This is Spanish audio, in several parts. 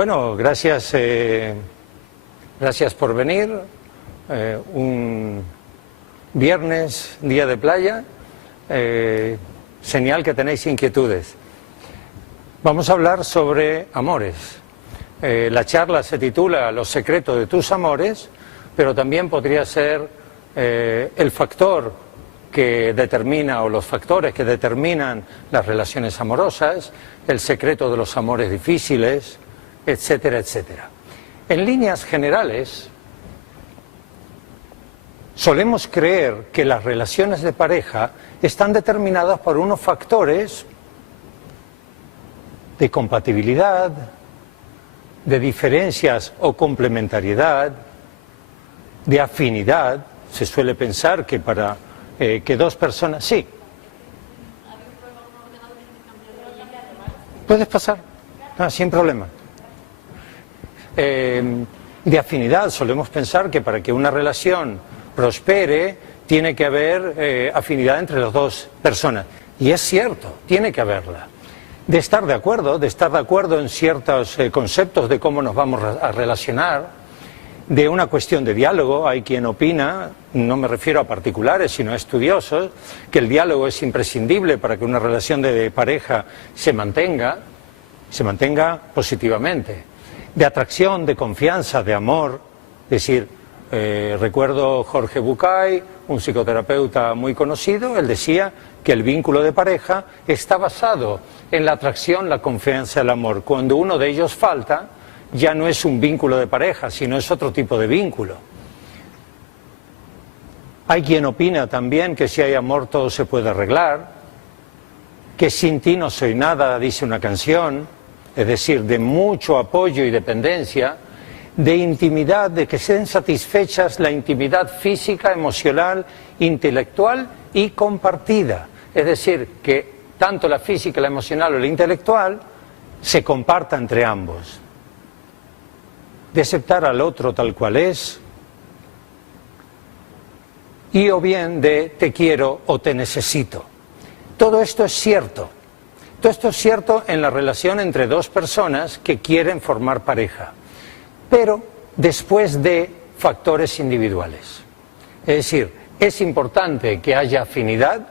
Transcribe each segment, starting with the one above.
Bueno, gracias por venir. Un viernes, día de playa, señal que tenéis inquietudes. Vamos a hablar sobre amores. La charla se titula Los secretos de tus amores, pero también podría ser el factor que determina, o los factores que determinan las relaciones amorosas, el secreto de los amores difíciles, etcétera, etcétera. En líneas generales, solemos creer que las relaciones de pareja están determinadas por unos factores de compatibilidad, de diferencias o complementariedad, de afinidad. Se suele pensar que para que dos personas... Sí. ¿Puedes pasar? Sin problema. De afinidad, solemos pensar que para que una relación prospere tiene que haber afinidad entre las dos personas. Y es cierto, tiene que haberla. De estar de acuerdo en ciertos conceptos de cómo nos vamos a relacionar, de una cuestión de diálogo. Hay quien opina, no me refiero a particulares sino a estudiosos, que el diálogo es imprescindible para que una relación de pareja se mantenga positivamente. De atracción, de confianza, de amor. Es decir, recuerdo Jorge Bucay, un psicoterapeuta muy conocido, él decía que el vínculo de pareja está basado en la atracción, la confianza, el amor. Cuando uno de ellos falta, ya no es un vínculo de pareja, sino es otro tipo de vínculo. Hay quien opina también que si hay amor todo se puede arreglar, que sin ti no soy nada, dice una canción, es decir, de mucho apoyo y dependencia, de intimidad, de que sean satisfechas la intimidad física, emocional, intelectual y compartida. Es decir, que tanto la física, la emocional o la intelectual se comparta entre ambos. De aceptar al otro tal cual es, y o bien de te quiero o te necesito. Todo esto es cierto. Todo esto es cierto en la relación entre dos personas que quieren formar pareja, pero después de factores individuales. Es decir, es importante que haya afinidad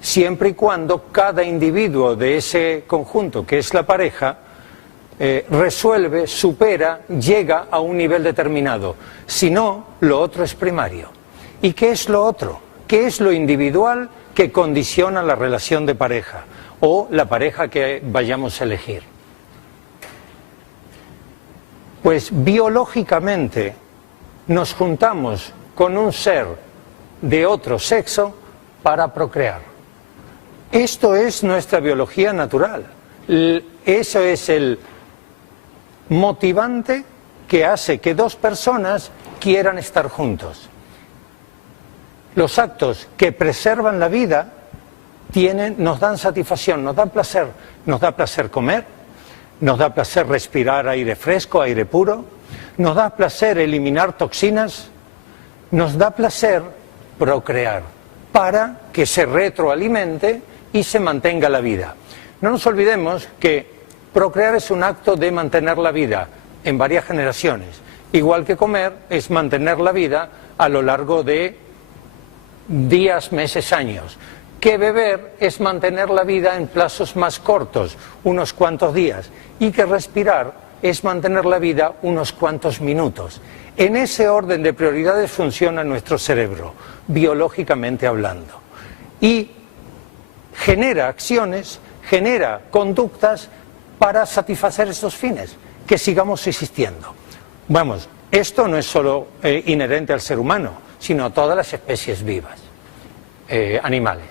siempre y cuando cada individuo de ese conjunto que es la pareja resuelve, supera, llega a un nivel determinado. Si no, lo otro es primario. ¿Y qué es lo otro? ¿Qué es lo individual que condiciona la relación de pareja o la pareja que vayamos a elegir? Pues biológicamente nos juntamos con un ser de otro sexo para procrear. Esto es nuestra biología natural. Eso es el motivante que hace que dos personas quieran estar juntos. Los actos que preservan la vida nos dan satisfacción, nos dan placer. Nos da placer comer, nos da placer respirar aire fresco, aire puro, nos da placer eliminar toxinas, nos da placer procrear para que se retroalimente y se mantenga la vida. No nos olvidemos que procrear es un acto de mantener la vida en varias generaciones, igual que comer es mantener la vida a lo largo de días, meses, años. Que beber es mantener la vida en plazos más cortos, unos cuantos días, y que respirar es mantener la vida unos cuantos minutos. En ese orden de prioridades funciona nuestro cerebro, biológicamente hablando, y genera acciones, genera conductas para satisfacer estos fines, que sigamos existiendo. Vamos, esto no es solo inherente al ser humano, sino a todas las especies vivas, animales.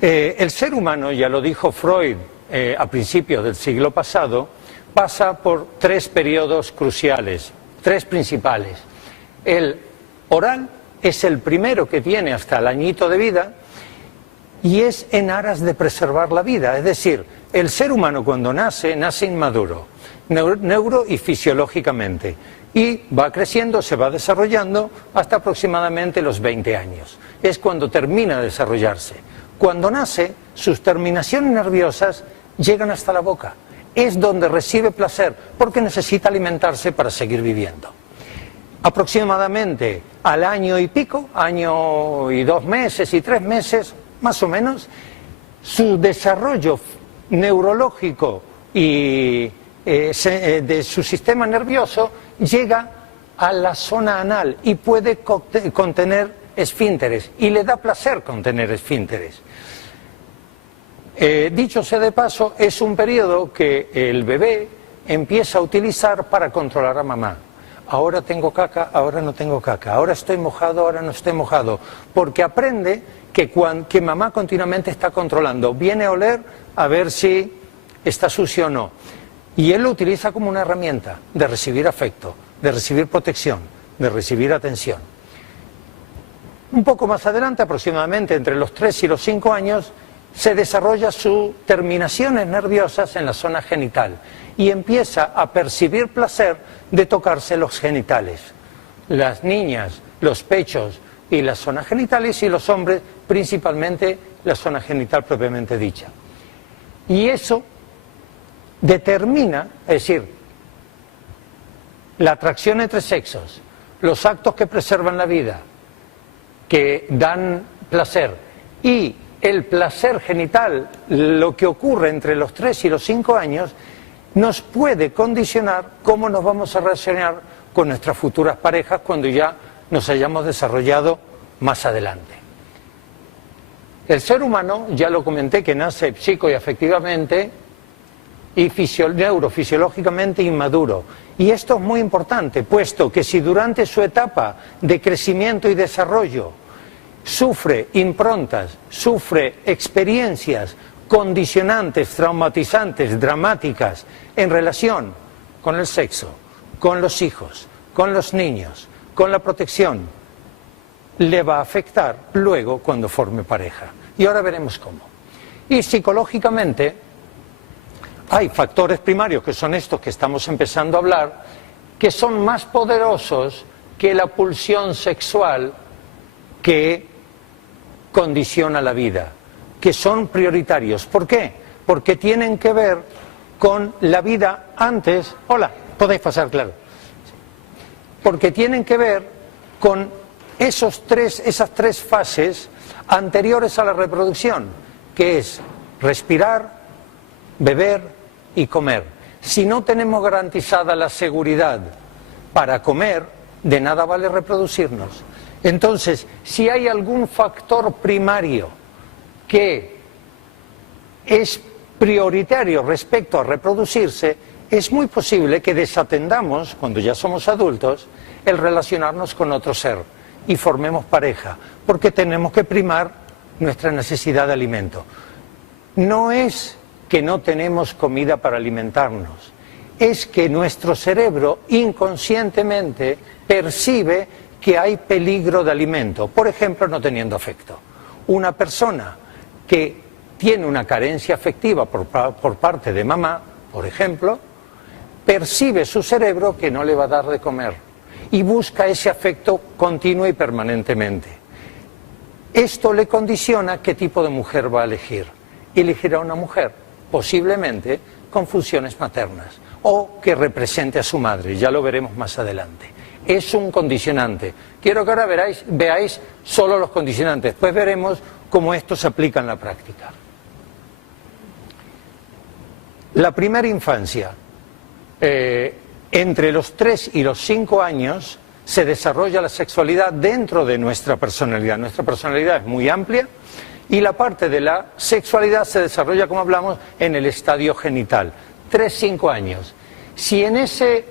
El ser humano, ya lo dijo Freud a principios del siglo pasado, pasa por tres periodos cruciales, tres principales. El oral es el primero que tiene hasta el añito de vida y es en aras de preservar la vida. Es decir, el ser humano cuando nace inmaduro, neuro y fisiológicamente, y va creciendo, se va desarrollando hasta aproximadamente los 20 años. Es cuando termina de desarrollarse. Cuando nace, sus terminaciones nerviosas llegan hasta la boca. es donde recibe placer, porque necesita alimentarse para seguir viviendo. Aproximadamente al año y pico, año y 2 meses y 3 meses, más o menos, su desarrollo neurológico y de su sistema nervioso llega a la zona anal y puede contener esfínteres, y le da placer contener esfínteres. Dicho sea de paso, es un periodo que el bebé empieza a utilizar para controlar a mamá. Ahora tengo caca, ahora no tengo caca, ahora estoy mojado, ahora no estoy mojado, porque aprende que mamá continuamente está controlando, viene a oler a ver si está sucio o no. Y él lo utiliza como una herramienta de recibir afecto, de recibir protección, de recibir atención. Un poco más adelante, aproximadamente entre los 3 y los 5 años, se desarrolla sus terminaciones nerviosas en la zona genital y empieza a percibir placer de tocarse los genitales. Las niñas, los pechos y las zonas genitales, y los hombres principalmente la zona genital propiamente dicha. Y eso determina, es decir, la atracción entre sexos, los actos que preservan la vida, que dan placer, y el placer genital, lo que ocurre entre los 3 y los 5 años, nos puede condicionar cómo nos vamos a relacionar con nuestras futuras parejas cuando ya nos hayamos desarrollado más adelante. El ser humano, ya lo comenté, que nace psico y afectivamente y neurofisiológicamente inmaduro. Y esto es muy importante, puesto que si durante su etapa de crecimiento y desarrollo sufre improntas, sufre experiencias condicionantes, traumatizantes, dramáticas en relación con el sexo, con los hijos, con los niños, con la protección, le va a afectar luego cuando forme pareja. Y ahora veremos cómo. Y psicológicamente hay factores primarios, que son estos que estamos empezando a hablar, que son más poderosos que la pulsión sexual que condiciona la vida, que son prioritarios. ¿Por qué? Porque tienen que ver con la vida antes... Hola, podéis pasar, claro. Porque tienen que ver con esas tres fases anteriores a la reproducción, que es respirar, beber y comer. Si no tenemos garantizada la seguridad para comer, de nada vale reproducirnos. Entonces, si hay algún factor primario que es prioritario respecto a reproducirse, es muy posible que desatendamos, cuando ya somos adultos, el relacionarnos con otro ser y formemos pareja, porque tenemos que primar nuestra necesidad de alimento. No es que no tenemos comida para alimentarnos, es que nuestro cerebro inconscientemente percibe que hay peligro de alimento, por ejemplo, no teniendo afecto. Una persona que tiene una carencia afectiva por parte de mamá, por ejemplo, percibe su cerebro que no le va a dar de comer y busca ese afecto continuo y permanentemente. Esto le condiciona qué tipo de mujer va a elegir. Elegirá una mujer, posiblemente con funciones maternas, o que represente a su madre, ya lo veremos más adelante. Es un condicionante. Quiero que ahora veáis solo los condicionantes, después veremos cómo esto se aplica en la práctica. La primera infancia, entre los 3 y los 5 años, se desarrolla la sexualidad dentro de nuestra personalidad. Nuestra personalidad es muy amplia y la parte de la sexualidad se desarrolla, como hablamos, en el estadio genital. 3-5 años. Si en ese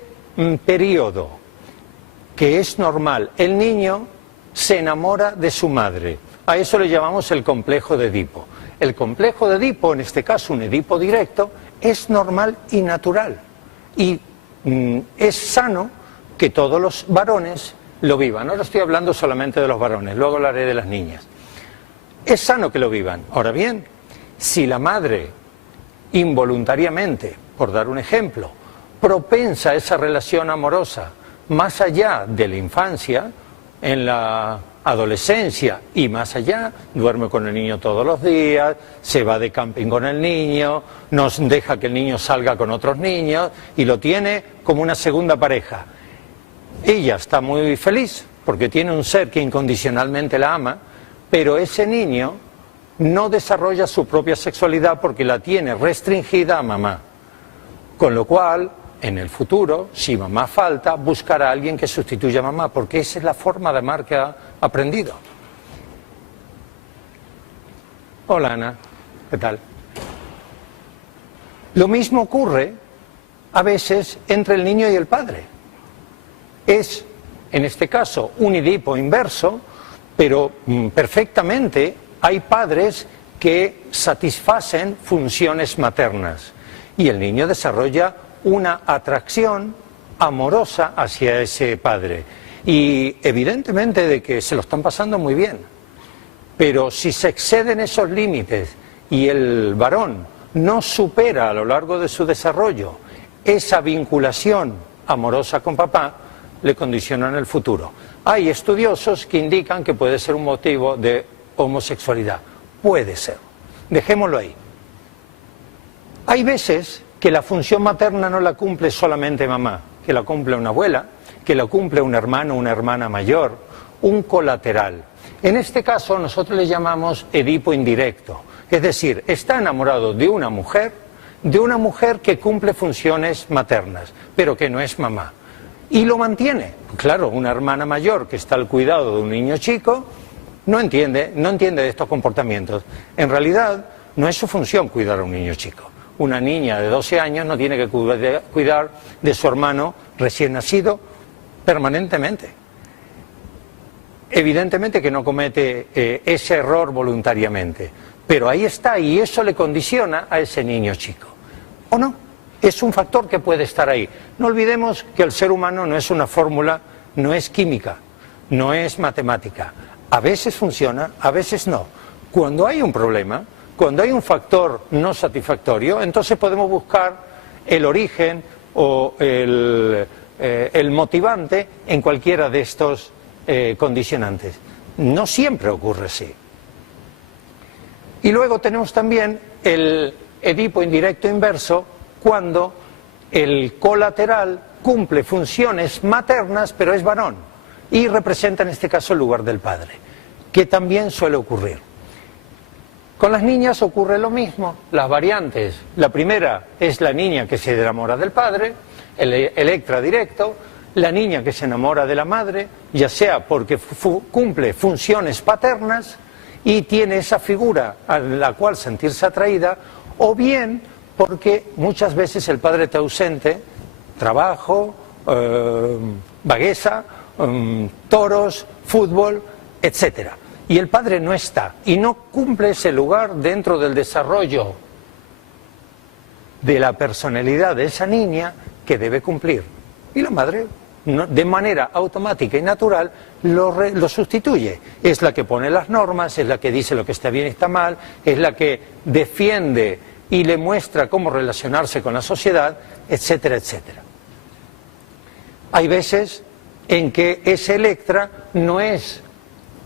periodo, que es normal, el niño se enamora de su madre, a eso le llamamos el complejo de Edipo. El complejo de Edipo, en este caso un Edipo directo, es normal y natural. Y es sano que todos los varones lo vivan. Ahora estoy hablando solamente de los varones, luego hablaré de las niñas. Es sano que lo vivan. Ahora bien, si la madre involuntariamente, por dar un ejemplo, propensa a esa relación amorosa más allá de la infancia, en la adolescencia y más allá, duerme con el niño todos los días, se va de camping con el niño, no deja que el niño salga con otros niños y lo tiene como una segunda pareja. Ella está muy feliz porque tiene un ser que incondicionalmente la ama, pero ese niño no desarrolla su propia sexualidad porque la tiene restringida a mamá. Con lo cual, en el futuro, si mamá falta, buscará a alguien que sustituya a mamá, porque esa es la forma de amar que ha aprendido. Hola Ana, ¿qué tal? Lo mismo ocurre a veces entre el niño y el padre. Es, en este caso, un Edipo inverso, pero perfectamente hay padres que satisfacen funciones maternas y el niño desarrolla una atracción amorosa hacia ese padre y evidentemente de que se lo están pasando muy bien, pero si se exceden esos límites y el varón no supera a lo largo de su desarrollo esa vinculación amorosa con papá, le condicionan el futuro. Hay estudiosos que indican que puede ser un motivo de homosexualidad. Puede ser. Dejémoslo ahí. Hay veces que la función materna no la cumple solamente mamá, que la cumple una abuela, que la cumple un hermano o una hermana mayor, un colateral. En este caso nosotros le llamamos Edipo indirecto, es decir, está enamorado de una mujer que cumple funciones maternas, pero que no es mamá. Y lo mantiene. Claro, una hermana mayor que está al cuidado de un niño chico no entiende de estos comportamientos. En realidad, no es su función cuidar a un niño chico. Una niña de 12 años no tiene que cuidar de su hermano recién nacido permanentemente. Evidentemente que no comete ese error voluntariamente, pero ahí está y eso le condiciona a ese niño chico. ¿O no? Es un factor que puede estar ahí. No olvidemos que el ser humano no es una fórmula, no es química, no es matemática. A veces funciona, a veces no. Cuando hay un problema, cuando hay un factor no satisfactorio, entonces podemos buscar el origen o el motivante en cualquiera de estos condicionantes. No siempre ocurre así. Y luego tenemos también el Edipo indirecto inverso, cuando el colateral cumple funciones maternas pero es varón y representa en este caso el lugar del padre, que también suele ocurrir. Con las niñas ocurre lo mismo, las variantes. La primera es la niña que se enamora del padre, el electra directo, la niña que se enamora de la madre, ya sea porque cumple funciones paternas y tiene esa figura a la cual sentirse atraída, o bien porque muchas veces el padre está ausente, trabajo, vagueza, toros, fútbol, etcétera. Y el padre no está y no cumple ese lugar dentro del desarrollo de la personalidad de esa niña que debe cumplir. Y la madre, de manera automática y natural, lo sustituye. Es la que pone las normas, es la que dice lo que está bien y está mal, es la que defiende y le muestra cómo relacionarse con la sociedad, etcétera, etcétera. Hay veces en que ese electra no es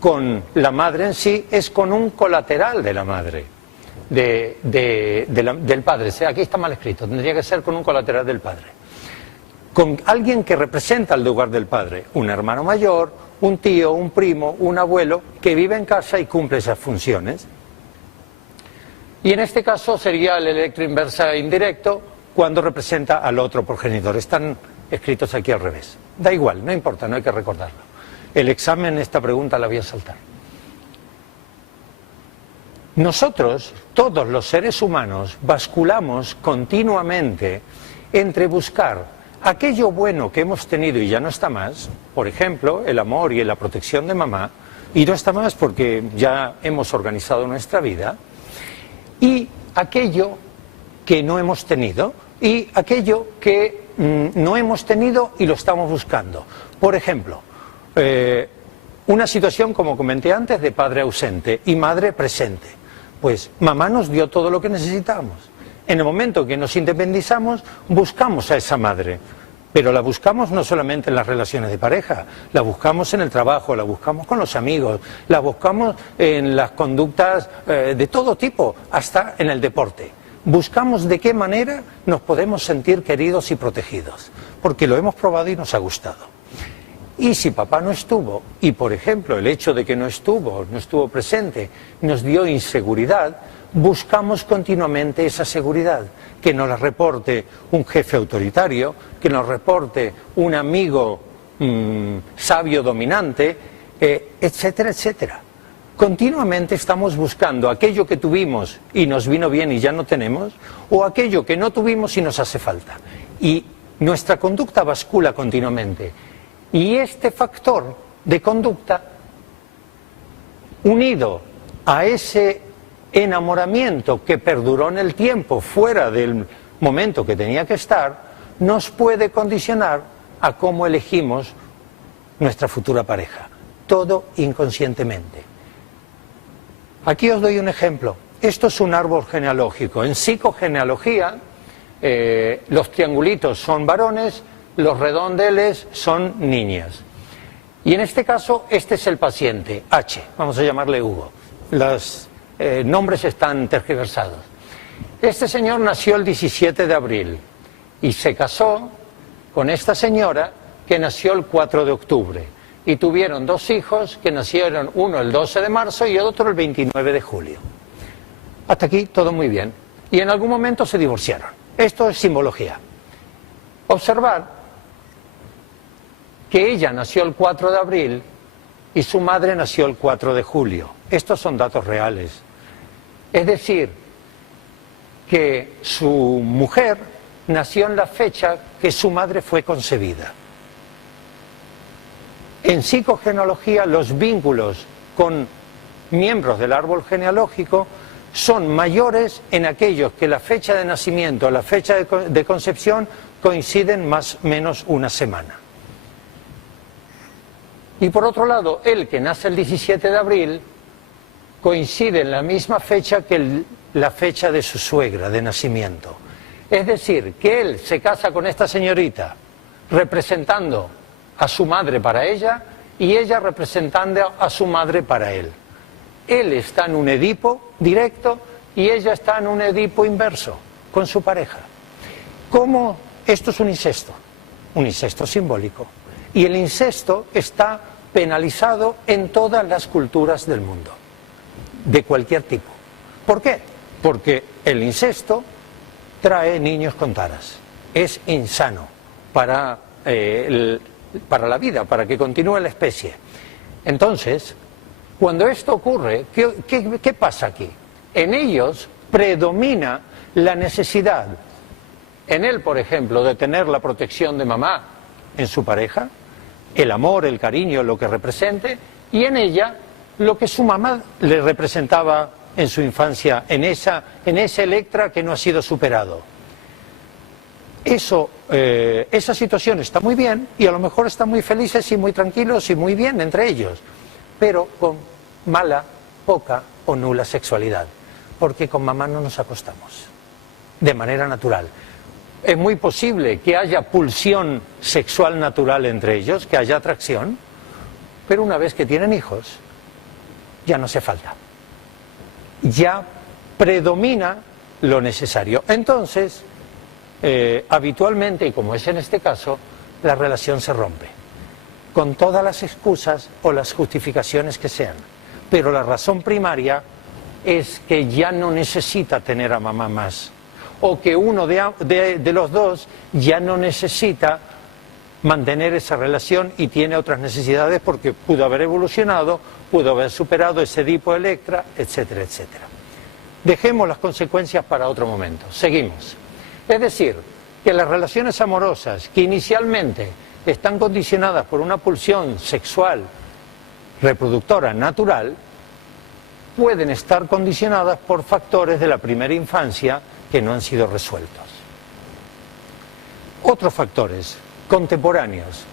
con la madre en sí, es con un colateral de la madre, del padre. O sea, aquí está mal escrito, tendría que ser con un colateral del padre. Con alguien que representa el lugar del padre, un hermano mayor, un tío, un primo, un abuelo, que vive en casa y cumple esas funciones. Y en este caso sería el electro inversa indirecto cuando representa al otro progenitor. Están escritos aquí al revés. Da igual, no importa, no hay que recordarlo. El examen, esta pregunta la voy a saltar. Nosotros, todos los seres humanos, basculamos continuamente entre buscar aquello bueno que hemos tenido y ya no está más, por ejemplo, el amor y la protección de mamá, y no está más porque ya hemos organizado nuestra vida, y aquello que no hemos tenido, y aquello que no hemos tenido y lo estamos buscando. Por ejemplo, una situación, como comenté antes, de padre ausente y madre presente. Pues mamá nos dio todo lo que necesitábamos. En el momento que nos independizamos, buscamos a esa madre. Pero la buscamos no solamente en las relaciones de pareja, la buscamos en el trabajo, la buscamos con los amigos, la buscamos en las conductas de todo tipo, hasta en el deporte. Buscamos de qué manera nos podemos sentir queridos y protegidos, porque lo hemos probado y nos ha gustado. Y si papá no estuvo, y por ejemplo el hecho de que no estuvo presente, nos dio inseguridad, buscamos continuamente esa seguridad, que nos la reporte un jefe autoritario, que nos reporte un amigo sabio dominante, etcétera, etcétera. Continuamente estamos buscando aquello que tuvimos y nos vino bien y ya no tenemos, o aquello que no tuvimos y nos hace falta. Y nuestra conducta bascula continuamente. Y este factor de conducta, unido a ese enamoramiento que perduró en el tiempo fuera del momento que tenía que estar, nos puede condicionar a cómo elegimos nuestra futura pareja, todo inconscientemente. Aquí os doy un ejemplo. Esto es un árbol genealógico. En psicogenealogía, los triangulitos son varones, los redondeles son niñas. Y en este caso, este es el paciente, H, vamos a llamarle Hugo. Los nombres están tergiversados. Este señor nació el 17 de abril y se casó con esta señora que nació el 4 de octubre. Y tuvieron dos hijos que nacieron, uno el 12 de marzo y el otro el 29 de julio. Hasta aquí todo muy bien. Y en algún momento se divorciaron. Esto es simbología. Observar que ella nació el 4 de abril y su madre nació el 4 de julio. Estos son datos reales. Es decir, que su mujer nació en la fecha que su madre fue concebida. En psicogenealogía, los vínculos con miembros del árbol genealógico son mayores en aquellos que la fecha de nacimiento o la fecha de concepción coinciden más o menos una semana. Y por otro lado, el que nace el 17 de abril coincide en la misma fecha que la fecha de su suegra de nacimiento. Es decir, que él se casa con esta señorita representando a su madre para ella y ella representando a su madre para él. Él está en un Edipo directo y ella está en un Edipo inverso con su pareja. ¿Cómo? Esto es un incesto simbólico. Y el incesto está penalizado en todas las culturas del mundo, de cualquier tipo. ¿Por qué? Porque el incesto trae niños con taras. Es insano para la vida, para que continúe la especie. Entonces, cuando esto ocurre, ¿qué pasa aquí? En ellos predomina la necesidad, en él, por ejemplo, de tener la protección de mamá en su pareja, el amor, el cariño, lo que represente, y en ella lo que su mamá le representaba en su infancia, en ese Electra que no ha sido superado. Esa situación está muy bien y a lo mejor están muy felices y muy tranquilos y muy bien entre ellos, pero con mala, poca o nula sexualidad, porque con mamá no nos acostamos de manera natural. Es muy posible que haya pulsión sexual natural entre ellos, que haya atracción, pero una vez que tienen hijos, ya no hace falta. Ya predomina lo necesario. Entonces, habitualmente, y como es en este caso, la relación se rompe, con todas las excusas o las justificaciones que sean. Pero la razón primaria es que ya no necesita tener a mamá más, o que uno de los dos ya no necesita mantener esa relación y tiene otras necesidades porque pudo haber evolucionado, pudo haber superado ese Edipo Electra, etcétera, etcétera. Dejemos las consecuencias para otro momento. Seguimos. Es decir, que las relaciones amorosas que inicialmente están condicionadas por una pulsión sexual reproductora natural, pueden estar condicionadas por factores de la primera infancia que no han sido resueltos. Otros factores contemporáneos,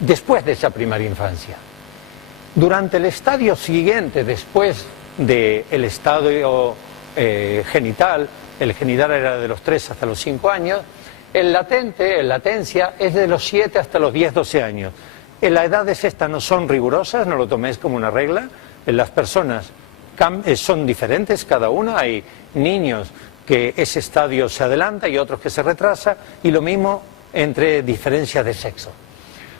después de esa primera infancia. Durante el estadio siguiente, después del estadio genital, el genital era de los 3 hasta los 5 años, El latencia es de los 7 hasta los 10, 12 años. Las edades estas no son rigurosas, no lo toméis como una regla. Las personas son diferentes cada una. Hay niños que ese estadio se adelanta y otros que se retrasa, y lo mismo entre diferencias de sexo.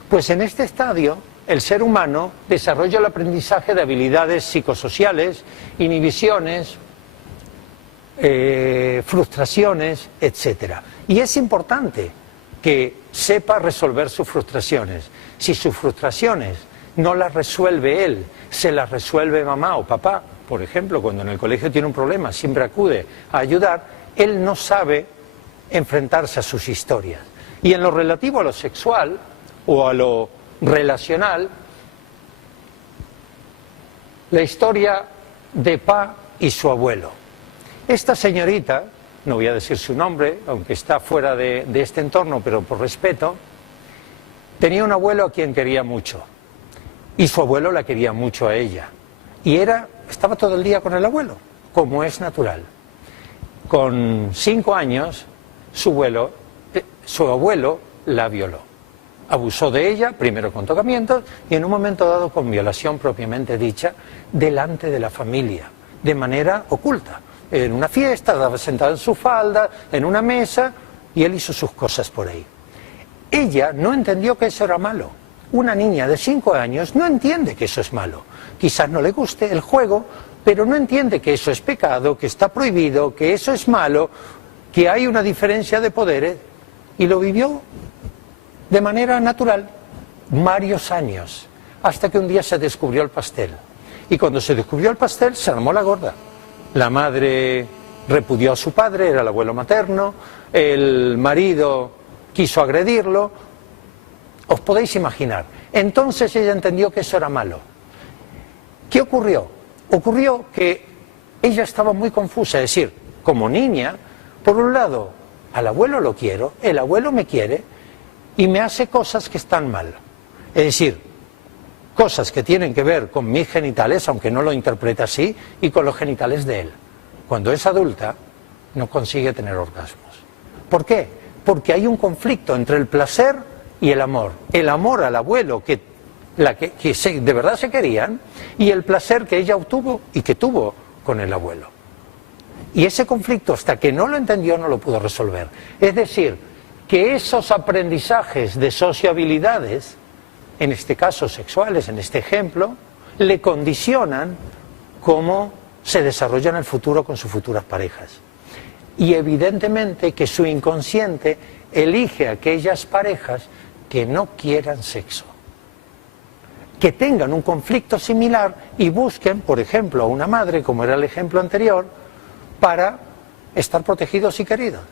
Pues en este estadio el ser humano desarrolla el aprendizaje de habilidades psicosociales, inhibiciones, frustraciones, etc. Y es importante que sepa resolver sus frustraciones. Si sus frustraciones no las resuelve él, se las resuelve mamá o papá, por ejemplo, cuando en el colegio tiene un problema, siempre acude a ayudar, él no sabe enfrentarse a sus historias. Y en lo relativo a lo sexual o a lo relacional, la historia de Pa y su abuelo. Esta señorita, no voy a decir su nombre, aunque está fuera de este entorno, pero por respeto, tenía un abuelo a quien quería mucho, y su abuelo la quería mucho a ella, y estaba todo el día con el abuelo, como es natural. Con 5 años, su abuelo la violó. Abusó de ella, primero con tocamientos, y en un momento dado con violación propiamente dicha, delante de la familia, de manera oculta. En una fiesta, estaba sentada en su falda, en una mesa, y él hizo sus cosas por ahí. Ella no entendió que eso era malo. Una niña de 5 años no entiende que eso es malo. Quizás no le guste el juego, pero no entiende que eso es pecado, que está prohibido, que eso es malo, que hay una diferencia de poderes, y lo vivió de manera natural varios años, hasta que un día se descubrió el pastel. Y cuando se descubrió el pastel, se armó la gorda. La madre repudió a su padre, era el abuelo materno, el marido quiso agredirlo. Os podéis imaginar. Entonces ella entendió que eso era malo. ¿Qué ocurrió? Ocurrió que ella estaba muy confusa, es decir, como niña, por un lado, al abuelo lo quiero, el abuelo me quiere y me hace cosas que están mal. Es decir, cosas que tienen que ver con mis genitales, aunque no lo interpreta así, y con los genitales de él. Cuando es adulta, no consigue tener orgasmos. ¿Por qué? Porque hay un conflicto entre el placer y el amor. El amor al abuelo, que de verdad se querían, y el placer que ella obtuvo y que tuvo con el abuelo. Y ese conflicto, hasta que no lo entendió, no lo pudo resolver. Es decir, que esos aprendizajes de sociabilidades, en este caso sexuales, en este ejemplo, le condicionan cómo se desarrolla en el futuro con sus futuras parejas. Y evidentemente que su inconsciente elige aquellas parejas que no quieran sexo, que tengan un conflicto similar y busquen, por ejemplo, a una madre, como era el ejemplo anterior, para estar protegidos y queridos.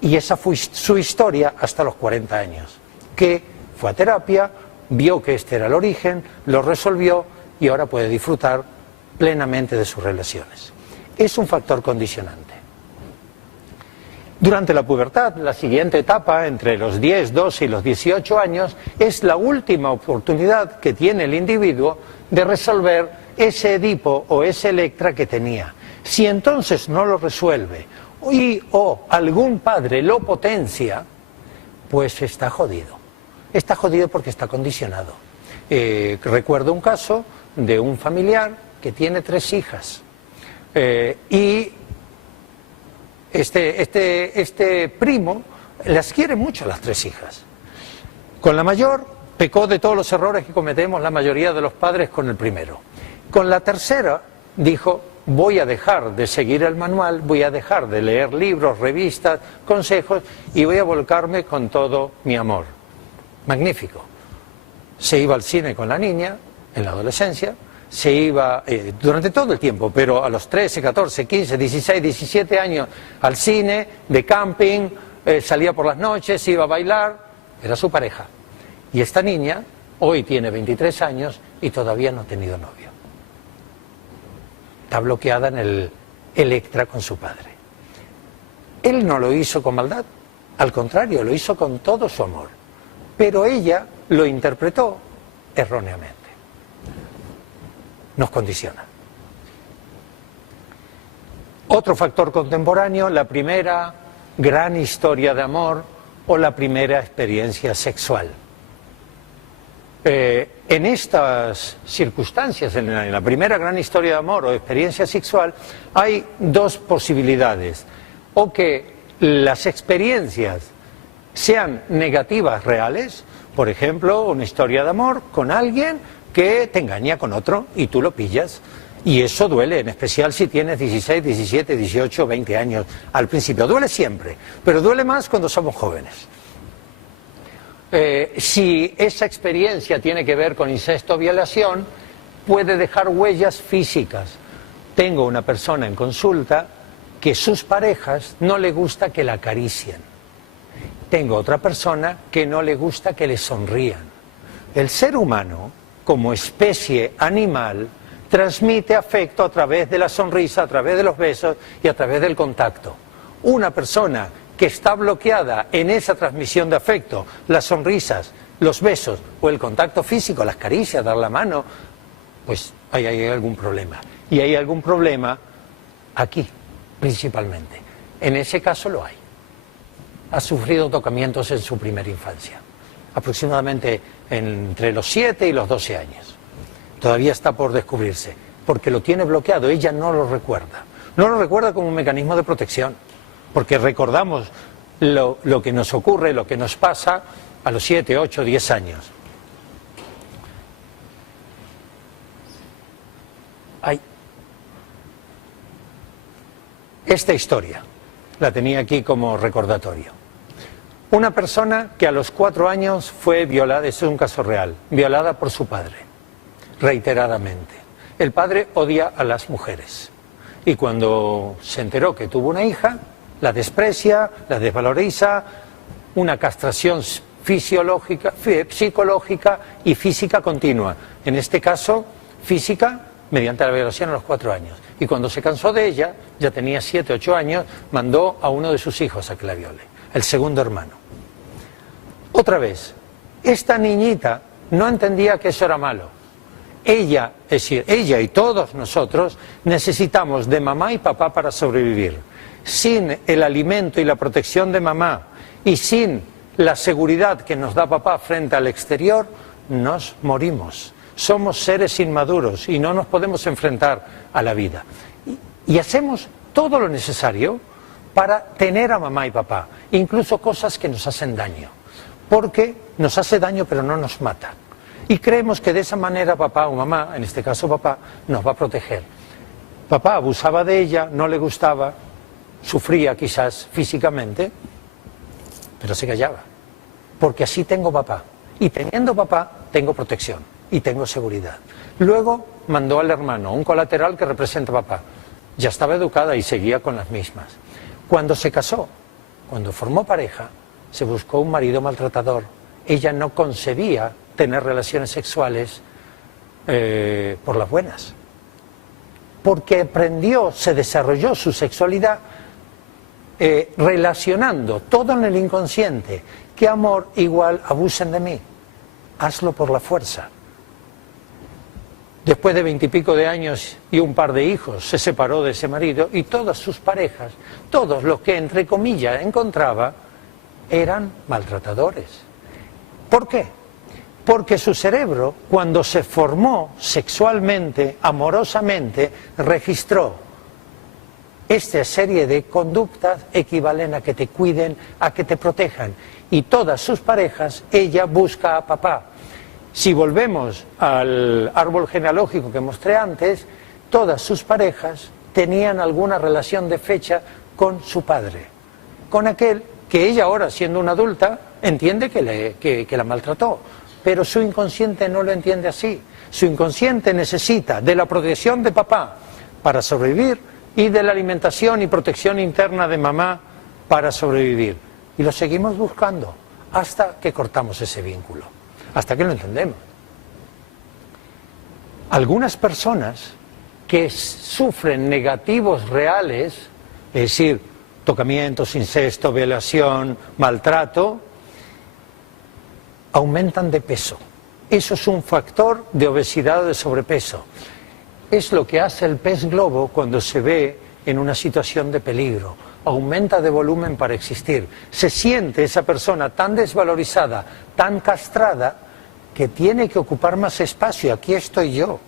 Y esa fue su historia hasta los 40 años, que fue a terapia, vio que este era el origen, lo resolvió y ahora puede disfrutar plenamente de sus relaciones. Es un factor condicionante. Durante la pubertad, la siguiente etapa, entre los 10, 12 y los 18 años, es la última oportunidad que tiene el individuo de resolver ese Edipo o ese Electra que tenía. Si entonces no lo resuelve o algún padre lo potencia, pues está jodido. Está jodido porque está condicionado. Recuerdo un caso de un familiar que tiene 3 hijas y este primo las quiere mucho a las 3 hijas. Con la mayor pecó de todos los errores que cometemos la mayoría de los padres con el primero. Con la tercera dijo: voy a dejar de seguir el manual, voy a dejar de leer libros, revistas, consejos y voy a volcarme con todo mi amor. Magnífico. Se iba al cine con la niña en la adolescencia, se iba durante todo el tiempo, pero a los 13, 14, 15, 16, 17 años al cine, de camping, salía por las noches, iba a bailar, era su pareja. Y esta niña hoy tiene 23 años y todavía no ha tenido novio. Está bloqueada en el Electra con su padre. Él no lo hizo con maldad, al contrario, lo hizo con todo su amor. Pero ella lo interpretó erróneamente. Nos condiciona. Otro factor contemporáneo, la primera gran historia de amor o la primera experiencia sexual. En estas circunstancias, en la primera gran historia de amor o experiencia sexual, hay dos posibilidades: o que las experiencias sean negativas reales, por ejemplo, una historia de amor con alguien que te engaña con otro y tú lo pillas, y eso duele, en especial si tienes 16, 17, 18, 20 años. Al principio duele siempre, pero duele más cuando somos jóvenes. Si esa experiencia tiene que ver con incesto o violación, puede dejar huellas físicas. Tengo una persona en consulta que sus parejas no le gusta que la acaricien. Tengo otra persona que no le gusta que le sonrían. El ser humano, como especie animal, transmite afecto a través de la sonrisa, a través de los besos y a través del contacto. Una persona que está bloqueada en esa transmisión de afecto, las sonrisas, los besos o el contacto físico, las caricias, dar la mano, pues ahí hay algún problema. Y hay algún problema aquí, principalmente. En ese caso lo hay. Ha sufrido tocamientos en su primera infancia, aproximadamente entre los 7 y los 12 años. Todavía está por descubrirse, porque lo tiene bloqueado, ella no lo recuerda. No lo recuerda como un mecanismo de protección, porque recordamos lo que nos ocurre, lo que nos pasa a los 7, 8, 10 años. Hay esta historia, la tenía aquí como recordatorio. Una persona que a los 4 años fue violada, es un caso real, violada por su padre, reiteradamente. El padre odia a las mujeres y cuando se enteró que tuvo una hija, la desprecia, la desvaloriza, una castración fisiológica, psicológica y física continua. En este caso, física mediante la violación a los 4 años. Y cuando se cansó de ella, ya tenía 7, 8 años, mandó a uno de sus hijos a que la viole, el segundo hermano. Otra vez, esta niñita no entendía que eso era malo. Ella, es decir, ella y todos nosotros necesitamos de mamá y papá para sobrevivir. Sin el alimento y la protección de mamá y sin la seguridad que nos da papá frente al exterior, nos morimos. Somos seres inmaduros y no nos podemos enfrentar a la vida. Y hacemos todo lo necesario para tener a mamá y papá, incluso cosas que nos hacen daño, porque nos hace daño pero no nos mata. Y creemos que de esa manera papá o mamá, en este caso papá, nos va a proteger. Papá abusaba de ella, no le gustaba, sufría quizás físicamente, pero se callaba, porque así tengo papá. Y teniendo papá, tengo protección y tengo seguridad. Luego mandó al hermano, un colateral que representa a papá. Ya estaba educada y seguía con las mismas. Cuando se casó, cuando formó pareja, se buscó un marido maltratador. Ella no concebía tener relaciones sexuales por las buenas, porque aprendió, se desarrolló su sexualidad relacionando todo en el inconsciente, que amor igual abusen de mí, hazlo por la fuerza. Después de 20 y pico de años y un par de hijos, se separó de ese marido y todas sus parejas, todos los que entre comillas encontraba, eran maltratadores. ¿Por qué? Porque su cerebro, cuando se formó sexualmente, amorosamente, registró esta serie de conductas equivalen a que te cuiden, a que te protejan. Y todas sus parejas, ella busca a papá. Si volvemos al árbol genealógico que mostré antes, todas sus parejas tenían alguna relación de fecha con su padre, con aquel que ella ahora, siendo una adulta, entiende que la maltrató, pero su inconsciente no lo entiende así. Su inconsciente necesita de la protección de papá para sobrevivir y de la alimentación y protección interna de mamá para sobrevivir. Y lo seguimos buscando hasta que cortamos ese vínculo, hasta que lo entendemos. Algunas personas que sufren negativos reales, es decir, tocamientos, incesto, violación, maltrato, aumentan de peso. Eso es un factor de obesidad o de sobrepeso. Es lo que hace el pez globo cuando se ve en una situación de peligro. aumenta de volumen para existir. Se siente esa persona tan desvalorizada, tan castrada, que tiene que ocupar más espacio. Aquí estoy yo.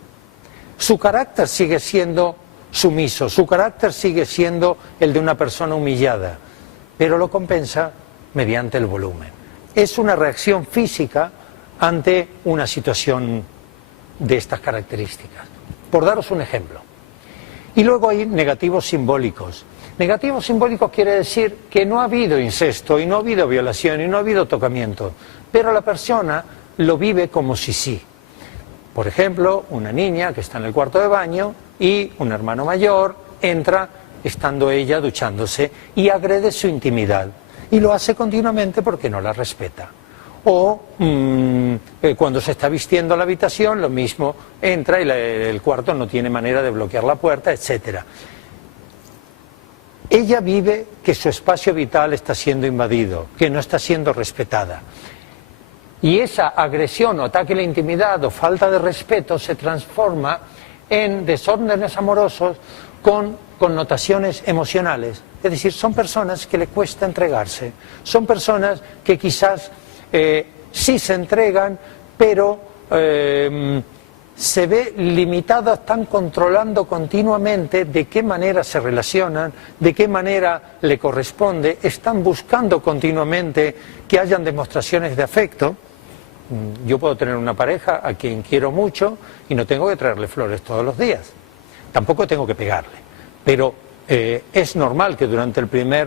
Su carácter sigue siendo sumiso, su carácter sigue siendo el de una persona humillada, pero lo compensa mediante el volumen. Es una reacción física ante una situación de estas características. Por daros un ejemplo. Y luego hay negativos simbólicos. Negativos simbólicos quiere decir que no ha habido incesto y no ha habido violación y no ha habido tocamiento, pero la persona lo vive como si sí. Por ejemplo, una niña que está en el cuarto de baño y un hermano mayor entra estando ella duchándose y agrede su intimidad. Y lo hace continuamente porque no la respeta. O cuando se está vistiendo la habitación, lo mismo, entra y el cuarto no tiene manera de bloquear la puerta, etc. Ella vive que su espacio vital está siendo invadido, que no está siendo respetada. Y esa agresión o ataque a la intimidad o falta de respeto se transforma en desórdenes amorosos con connotaciones emocionales. Es decir, son personas que le cuesta entregarse, son personas que quizás sí se entregan, pero se ve limitadas, están controlando continuamente de qué manera se relacionan, de qué manera le corresponde, están buscando continuamente que hayan demostraciones de afecto. Yo puedo tener una pareja a quien quiero mucho y no tengo que traerle flores todos los días, tampoco tengo que pegarle, pero es normal que durante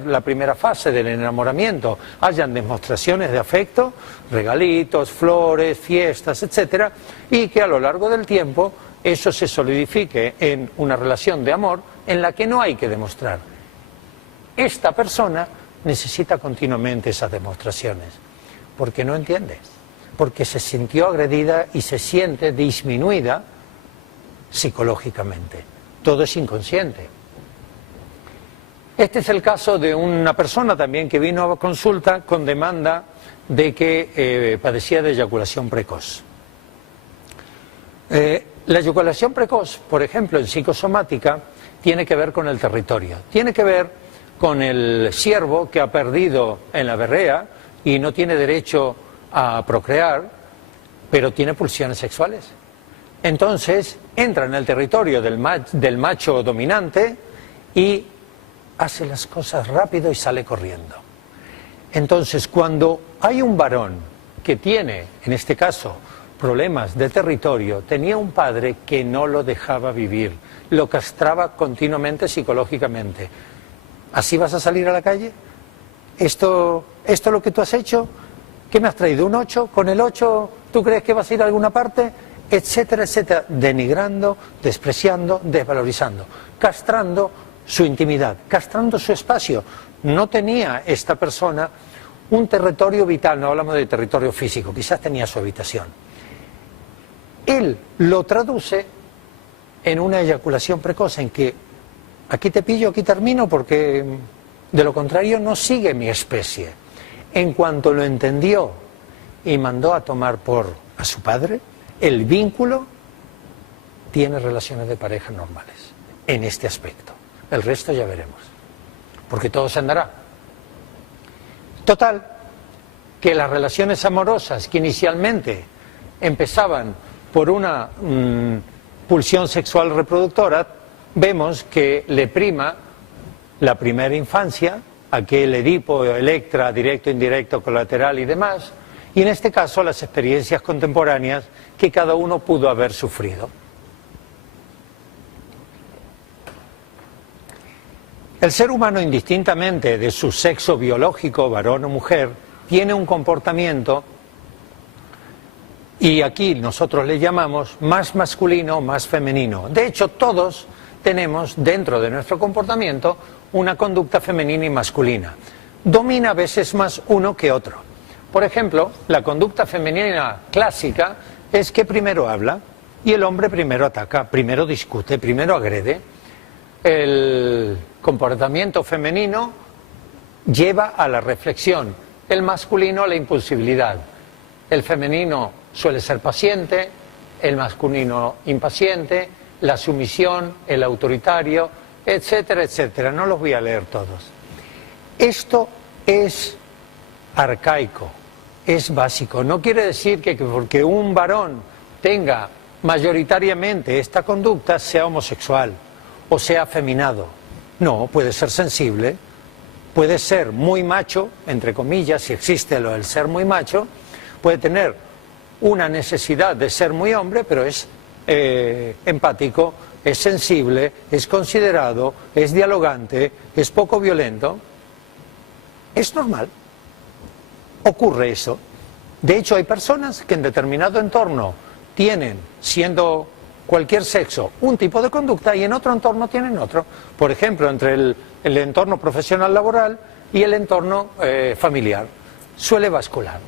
la primera fase del enamoramiento hayan demostraciones de afecto, regalitos, flores, fiestas, etcétera, y que a lo largo del tiempo eso se solidifique en una relación de amor en la que no hay que demostrar. Esta persona necesita continuamente esas demostraciones, porque no entiende, porque se sintió agredida y se siente disminuida psicológicamente. Todo es inconsciente. Este es el caso de una persona también que vino a consulta con demanda de que padecía de eyaculación precoz. La eyaculación precoz, por ejemplo, en psicosomática, tiene que ver con el territorio, tiene que ver con el ciervo que ha perdido en la berrea y no tiene derecho a procrear, pero tiene pulsiones sexuales. Entonces entra en el territorio del macho dominante y hace las cosas rápido y sale corriendo. Entonces, cuando hay un varón que tiene, en este caso, problemas de territorio, tenía un padre que no lo dejaba vivir, lo castraba continuamente psicológicamente. ¿Así vas a salir a la calle? ¿Esto es lo que tú has hecho? ¿Qué me has traído? ¿Un 8? ¿Con el 8 tú crees que vas a ir a alguna parte? Etcétera, etcétera. Denigrando, despreciando, desvalorizando, castrando su intimidad, castrando su espacio. No tenía esta persona un territorio vital, no hablamos de territorio físico, quizás tenía su habitación. Él lo traduce en una eyaculación precoz, en que aquí te pillo, aquí termino, porque de lo contrario no sigue mi especie. En cuanto lo entendió y mandó a tomar a su padre, el vínculo tiene relaciones de pareja normales en este aspecto. El resto ya veremos, porque todo se andará. Total, que las relaciones amorosas que inicialmente empezaban por una pulsión sexual reproductora, vemos que le prima la primera infancia, aquel Edipo, Electra, directo, indirecto, colateral y demás, y en este caso las experiencias contemporáneas que cada uno pudo haber sufrido. El ser humano, indistintamente de su sexo biológico, varón o mujer, tiene un comportamiento, y aquí nosotros le llamamos más masculino o más femenino. De hecho, todos tenemos dentro de nuestro comportamiento una conducta femenina y masculina. Domina a veces más uno que otro. Por ejemplo, la conducta femenina clásica es que primero habla y el hombre primero ataca, primero discute, primero agrede. El comportamiento femenino lleva a la reflexión, el masculino a la impulsividad. El femenino suele ser paciente, el masculino impaciente, la sumisión, el autoritario, etcétera, etcétera. No los voy a leer todos. Esto es arcaico, es básico. No quiere decir que porque un varón tenga mayoritariamente esta conducta sea homosexual o sea afeminado. No, puede ser sensible, puede ser muy macho, entre comillas, si existe lo del ser muy macho, puede tener una necesidad de ser muy hombre, pero es empático, es sensible, es considerado, es dialogante, es poco violento. Es normal. Ocurre eso. De hecho, hay personas que en determinado entorno tienen, siendo cualquier sexo, un tipo de conducta y en otro entorno tienen otro. Por ejemplo, entre el entorno profesional laboral y el entorno familiar. Suele bascular.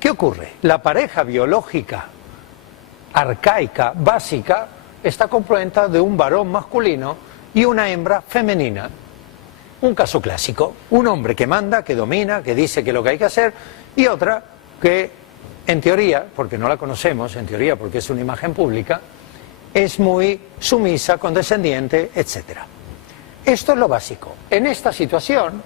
¿Qué ocurre? La pareja biológica, arcaica, básica, está compuesta de un varón masculino y una hembra femenina. Un caso clásico, un hombre que manda, que domina, que dice que es lo que hay que hacer, y otra que, en teoría, porque no la conocemos, en teoría porque es una imagen pública, es muy sumisa, condescendiente, etc. Esto es lo básico. En esta situación,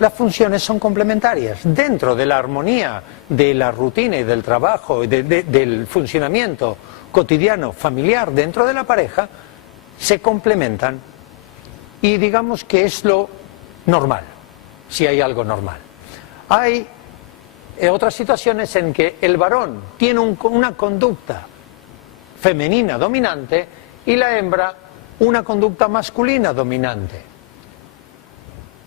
las funciones son complementarias. Dentro de la armonía de la rutina y del trabajo, del funcionamiento cotidiano familiar dentro de la pareja, se complementan. Y digamos que es lo normal, si hay algo normal. Hay otras situaciones en que el varón tiene una conducta femenina dominante y la hembra una conducta masculina dominante.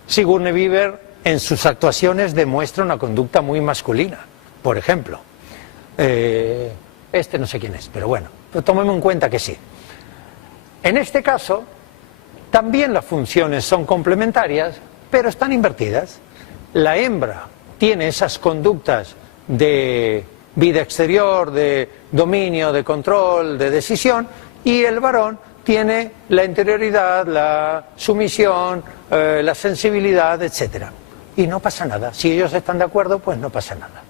Sigourney Weaver en sus actuaciones demuestra una conducta muy masculina. Por ejemplo, este no sé quién es, pero bueno, tomemos en cuenta que sí. En este caso, también las funciones son complementarias, pero están invertidas. La hembra tiene esas conductas de vida exterior, de dominio, de control, de decisión, y el varón tiene la interioridad, la sumisión, la sensibilidad, etc. Y no pasa nada. Si ellos están de acuerdo, pues no pasa nada.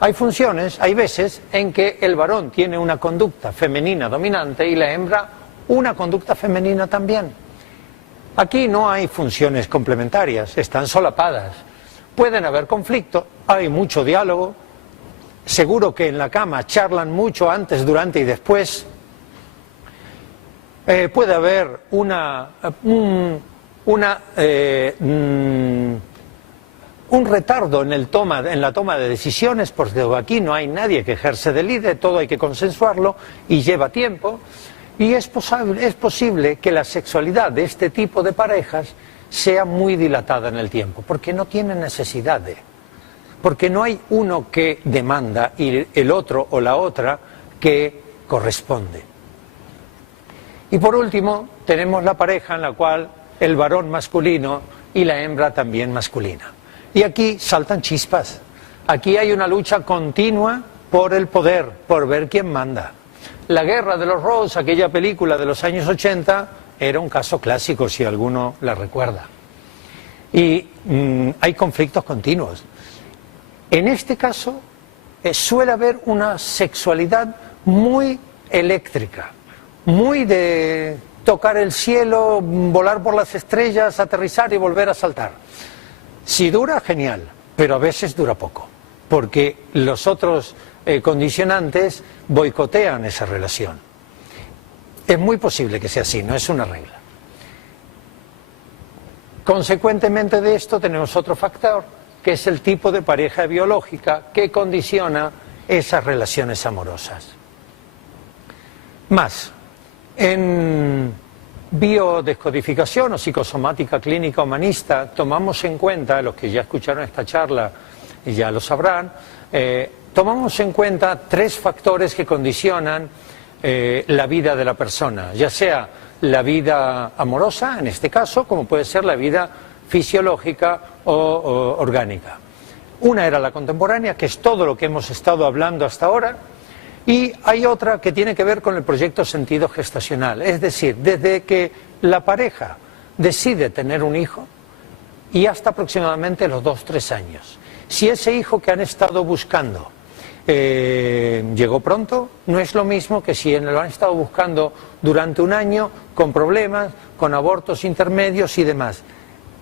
Hay funciones, hay veces en que el varón tiene una conducta femenina dominante y la hembra una conducta femenina también. Aquí no hay funciones complementarias, están solapadas. Pueden haber conflictos, hay mucho diálogo, seguro que en la cama charlan mucho antes, durante y después. Puede haber un retardo en la toma de decisiones, porque aquí no hay nadie que ejerce de líder, todo hay que consensuarlo y lleva tiempo. Y es posible que la sexualidad de este tipo de parejas sea muy dilatada en el tiempo, porque no tienen necesidad porque no hay uno que demanda y el otro o la otra que corresponde. Y por último, tenemos la pareja en la cual el varón masculino y la hembra también masculina. Y aquí saltan chispas. Aquí hay una lucha continua por el poder, por ver quién manda. La Guerra de los Roses, aquella película de los años 80, era un caso clásico, si alguno la recuerda. Y hay conflictos continuos. En este caso, suele haber una sexualidad muy eléctrica, muy de tocar el cielo, volar por las estrellas, aterrizar y volver a saltar. Si dura, genial, pero a veces dura poco, porque los otros condicionantes boicotean esa relación. Es muy posible que sea así, no es una regla. Consecuentemente de esto tenemos otro factor, que es el tipo de pareja biológica que condiciona esas relaciones amorosas. Más, en biodescodificación o psicosomática clínica humanista tomamos en cuenta, los que ya escucharon esta charla y ya lo sabrán, tomamos en cuenta 3 factores que condicionan la vida de la persona, ya sea la vida amorosa, en este caso, como puede ser la vida fisiológica o orgánica. Una era la contemporánea, que es todo lo que hemos estado hablando hasta ahora, y hay otra que tiene que ver con el proyecto sentido gestacional, es decir, desde que la pareja decide tener un hijo y hasta aproximadamente los 2-3 años. Si ese hijo que han estado buscando llegó pronto, no es lo mismo que si lo han estado buscando durante un año, con problemas, con abortos intermedios y demás.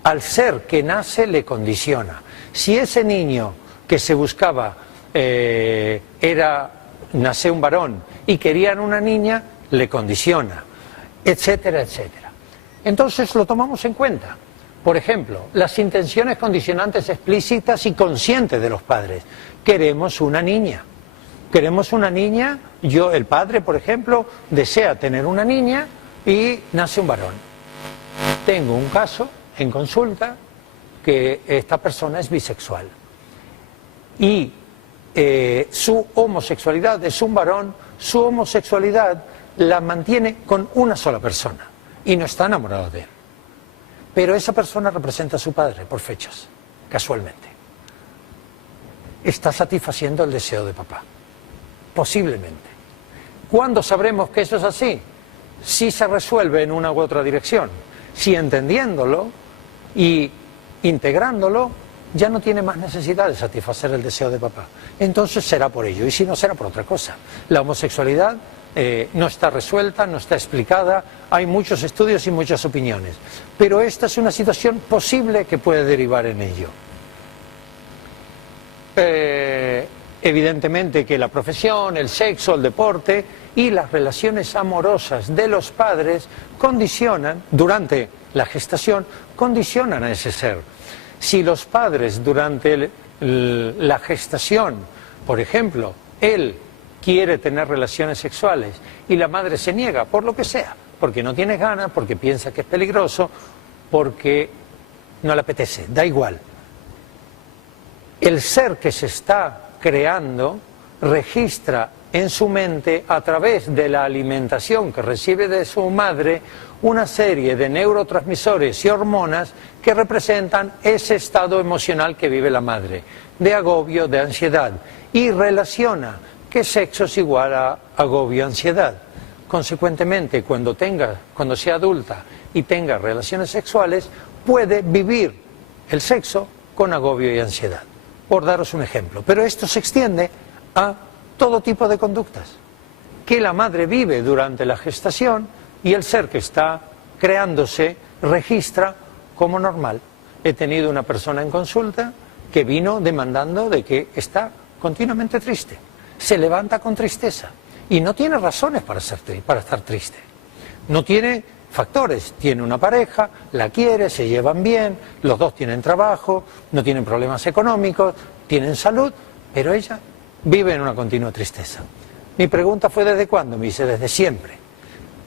Al ser que nace le condiciona. Si ese niño que se buscaba nace un varón y querían una niña, le condiciona, etcétera, etcétera. Entonces lo tomamos en cuenta. Por ejemplo, las intenciones condicionantes explícitas y conscientes de los padres. Queremos una niña. Queremos una niña, el padre, por ejemplo, desea tener una niña y nace un varón. Tengo un caso en consulta que esta persona es bisexual. Y su homosexualidad es un varón, su homosexualidad la mantiene con una sola persona y no está enamorado de él. Pero esa persona representa a su padre por fechas, casualmente. Está satisfaciendo el deseo de papá, posiblemente. ¿Cuándo sabremos que eso es así? Si se resuelve en una u otra dirección. Si entendiéndolo y integrándolo, ya no tiene más necesidad de satisfacer el deseo de papá. Entonces será por ello, y si no, será por otra cosa. La homosexualidad no está resuelta, no está explicada, hay muchos estudios y muchas opiniones. Pero esta es una situación posible que puede derivar en ello. Evidentemente que la profesión, el sexo, el deporte y las relaciones amorosas de los padres condicionan, durante la gestación, condicionan a ese ser. Si los padres durante la gestación, por ejemplo, él quiere tener relaciones sexuales y la madre se niega, por lo que sea, porque no tiene ganas, porque piensa que es peligroso, porque no le apetece, da igual. El ser que se está creando registra en su mente, a través de la alimentación que recibe de su madre, una serie de neurotransmisores y hormonas que representan ese estado emocional que vive la madre, de agobio, de ansiedad, y relaciona que sexo es igual a agobio, ansiedad. Consecuentemente, cuando sea adulta y tenga relaciones sexuales, puede vivir el sexo con agobio y ansiedad. Por daros un ejemplo. Pero esto se extiende a todo tipo de conductas que la madre vive durante la gestación y el ser que está creándose registra como normal. He tenido una persona en consulta que vino demandando de que está continuamente triste. Se levanta con tristeza y no tiene razones para estar triste. No tiene factores. Tiene una pareja, la quiere, se llevan bien, los dos tienen trabajo, no tienen problemas económicos, tienen salud, pero ella vive en una continua tristeza. Mi pregunta fue: ¿desde cuándo? Me dice: desde siempre.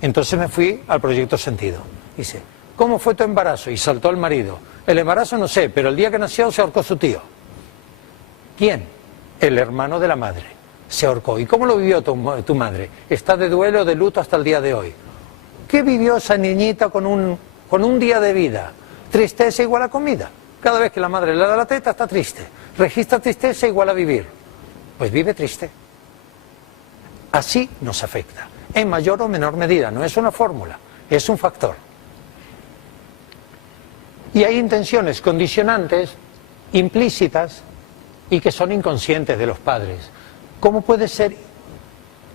Entonces me fui al proyecto Sentido. Dice: ¿cómo fue tu embarazo? Y saltó el marido. El embarazo no sé, pero el día que nació se ahorcó su tío. ¿Quién? El hermano de la madre. Se ahorcó. ¿Y cómo lo vivió tu madre? Está de duelo, de luto hasta el día de hoy. ¿Qué vivió esa niñita con un día de vida? Tristeza igual a comida. Cada vez que la madre le da la teta está triste. Registra tristeza igual a vivir. Pues vive triste. Así nos afecta. En mayor o menor medida. No es una fórmula, es un factor. Y hay intenciones condicionantes, implícitas y que son inconscientes de los padres. ¿Cómo puede ser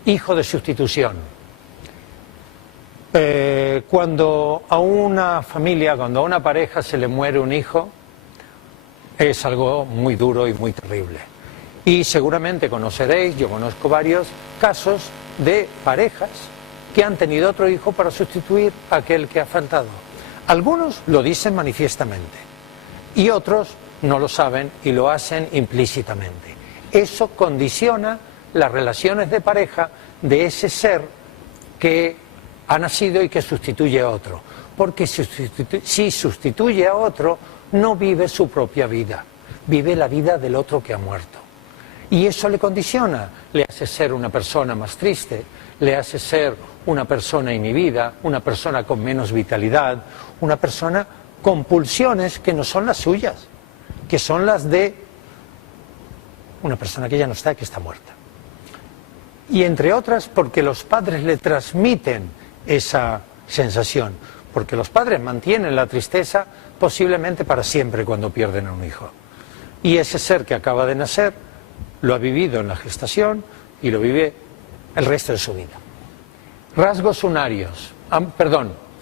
hijo de sustitución? Cuando a una familia, cuando a una pareja se le muere un hijo, es algo muy duro y muy terrible. Y seguramente conoceréis, yo conozco varios casos de parejas que han tenido otro hijo para sustituir a aquel que ha faltado. Algunos lo dicen manifiestamente y otros no lo saben y lo hacen implícitamente. Eso condiciona las relaciones de pareja de ese ser que ha nacido y que sustituye a otro. Porque si sustituye a otro, no vive su propia vida, vive la vida del otro que ha muerto. Y eso le condiciona, le hace ser una persona más triste, le hace ser una persona inhibida, una persona con menos vitalidad, una persona con pulsiones que no son las suyas, que son las de una persona que ya no está, que está muerta. Y entre otras porque los padres le transmiten esa sensación, porque los padres mantienen la tristeza posiblemente para siempre cuando pierden a un hijo. Y ese ser que acaba de nacer lo ha vivido en la gestación y lo vive el resto de su vida. Rasgos unarios,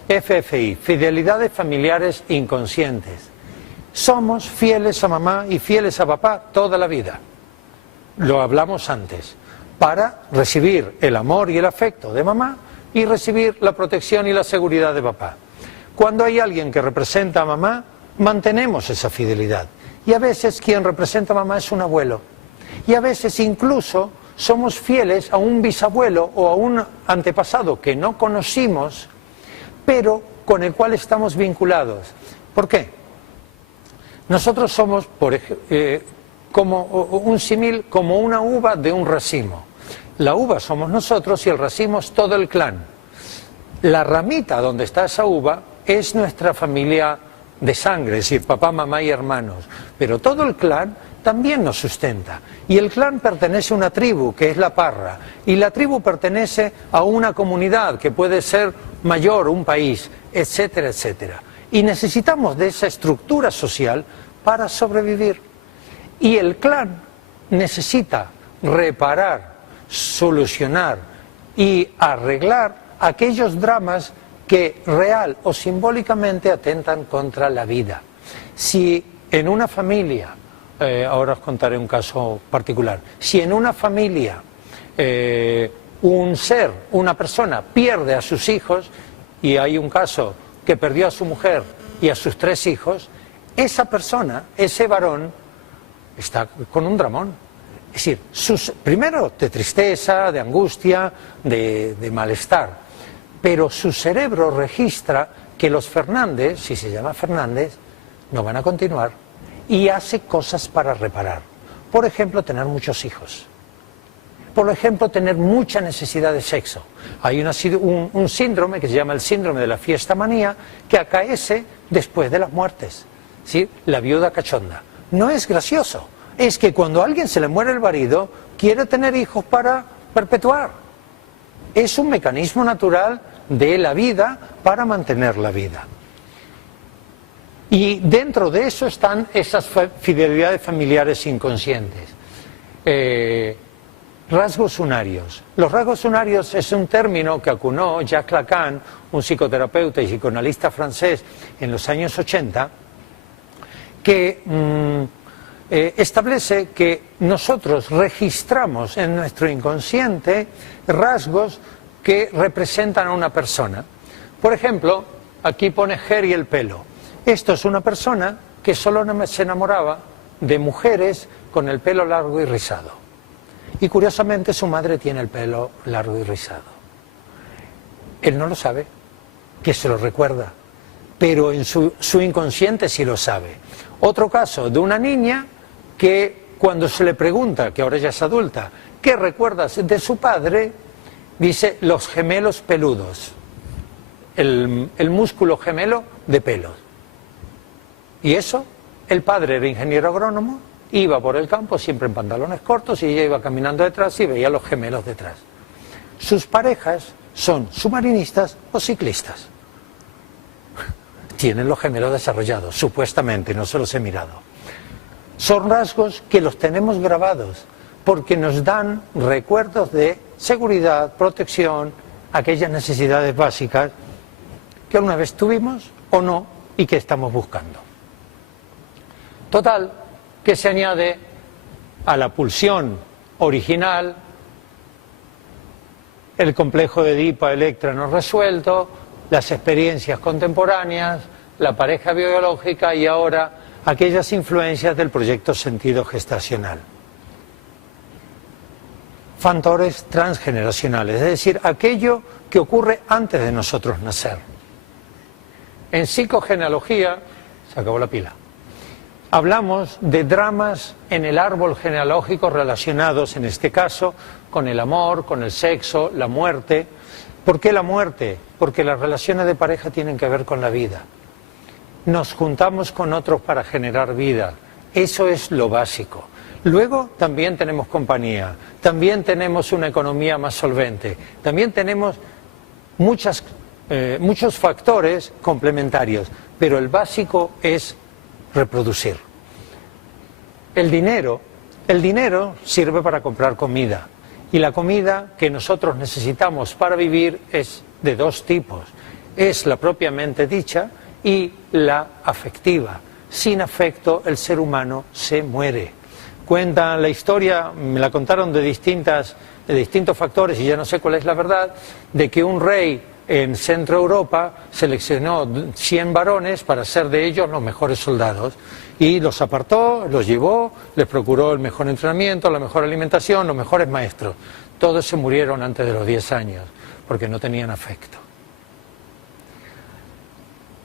FFI, fidelidades familiares inconscientes. Somos fieles a mamá y fieles a papá toda la vida. Lo hablamos antes. Para recibir el amor y el afecto de mamá y recibir la protección y la seguridad de papá. Cuando hay alguien que representa a mamá, mantenemos esa fidelidad. Y a veces quien representa a mamá es un abuelo. Y a veces incluso somos fieles a un bisabuelo o a un antepasado que no conocimos, pero con el cual estamos vinculados. ¿Por qué? Nosotros somos, como un símil, como una uva de un racimo. La uva somos nosotros y el racimo es todo el clan. La ramita donde está esa uva es nuestra familia de sangre, es decir, papá, mamá y hermanos. Pero todo el clan también nos sustenta. Y el clan pertenece a una tribu, que es la parra. Y la tribu pertenece a una comunidad, que puede ser mayor, un país, etcétera, etcétera. Y necesitamos de esa estructura social para sobrevivir. Y el clan necesita reparar, solucionar y arreglar aquellos dramas que real o simbólicamente atentan contra la vida. Si en una familia, ahora os contaré un caso particular, si en una familia un ser, una persona pierde a sus hijos, y hay un caso que perdió a su mujer y a sus 3 hijos, esa persona, ese varón, está con un dramón. Es decir, primero de tristeza, de angustia, de malestar, pero su cerebro registra que los Fernández, si se llama Fernández, no van a continuar y hace cosas para reparar. Por ejemplo, tener muchos hijos. Por ejemplo, tener mucha necesidad de sexo. Hay un síndrome que se llama el síndrome de la fiesta manía que acaece después de las muertes. ¿Sí? La viuda cachonda. No es gracioso. Es que cuando a alguien se le muere el marido, quiere tener hijos para perpetuar. Es un mecanismo natural de la vida para mantener la vida. Y dentro de eso están esas fidelidades familiares inconscientes. Rasgos unarios. Los rasgos unarios es un término que acunó Jacques Lacan, un psicoterapeuta y psicoanalista francés, en los años 80, que establece que nosotros registramos en nuestro inconsciente rasgos que representan a una persona. Por ejemplo, aquí pone Jerry el pelo. Esto es una persona que solo se enamoraba de mujeres con el pelo largo y rizado. Y curiosamente su madre tiene el pelo largo y rizado. Él no lo sabe, que se lo recuerda, pero en su inconsciente sí lo sabe. Otro caso de una niña que cuando se le pregunta, que ahora ya es adulta, ¿qué recuerdas de su padre? Dice los gemelos peludos, el músculo gemelo de pelos. Y eso, el padre era ingeniero agrónomo, iba por el campo siempre en pantalones cortos y ella iba caminando detrás y veía los gemelos detrás. Sus parejas son submarinistas o ciclistas. Tienen los gemelos desarrollados, supuestamente, no se los he mirado. Son rasgos que los tenemos grabados porque nos dan recuerdos de seguridad, protección, aquellas necesidades básicas que alguna vez tuvimos o no y que estamos buscando. Total, que se añade a la pulsión original el complejo de Edipo-Electra no resuelto, las experiencias contemporáneas, la pareja biológica y ahora aquellas influencias del proyecto sentido gestacional. Factores transgeneracionales, es decir, aquello que ocurre antes de nosotros nacer. En psicogenealogía, se acabó la pila, hablamos de dramas en el árbol genealógico relacionados, en este caso, con el amor, con el sexo, la muerte. ¿Por qué la muerte? Porque las relaciones de pareja tienen que ver con la vida. Nos juntamos con otros para generar vida. Eso es lo básico. Luego también tenemos compañía, también tenemos una economía más solvente, también tenemos muchos factores complementarios, pero el básico es reproducir. El dinero sirve para comprar comida y la comida que nosotros necesitamos para vivir es de 2 tipos. es la propiamente dicha y la afectiva. Sin afecto el ser humano se muere. Cuentan la historia, me la contaron de distintos factores y ya no sé cuál es la verdad, de que un rey en Centro Europa seleccionó 100 varones para ser de ellos los mejores soldados y los apartó, los llevó, les procuró el mejor entrenamiento, la mejor alimentación, los mejores maestros. Todos se murieron antes de los 10 años porque no tenían afecto.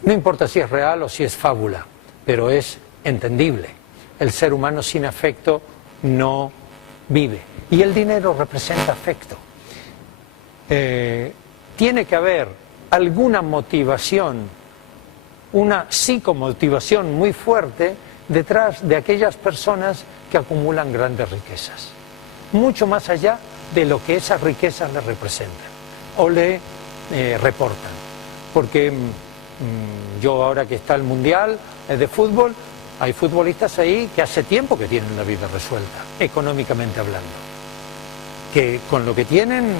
No importa si es real o si es fábula, pero es entendible. El ser humano sin afecto no vive. Y el dinero representa afecto. Tiene que haber alguna motivación, una psicomotivación muy fuerte detrás de aquellas personas que acumulan grandes riquezas. Mucho más allá de lo que esas riquezas le representan o le reportan. Porque yo ahora que está el Mundial de fútbol, hay futbolistas ahí que hace tiempo que tienen la vida resuelta, económicamente hablando. Que con lo que tienen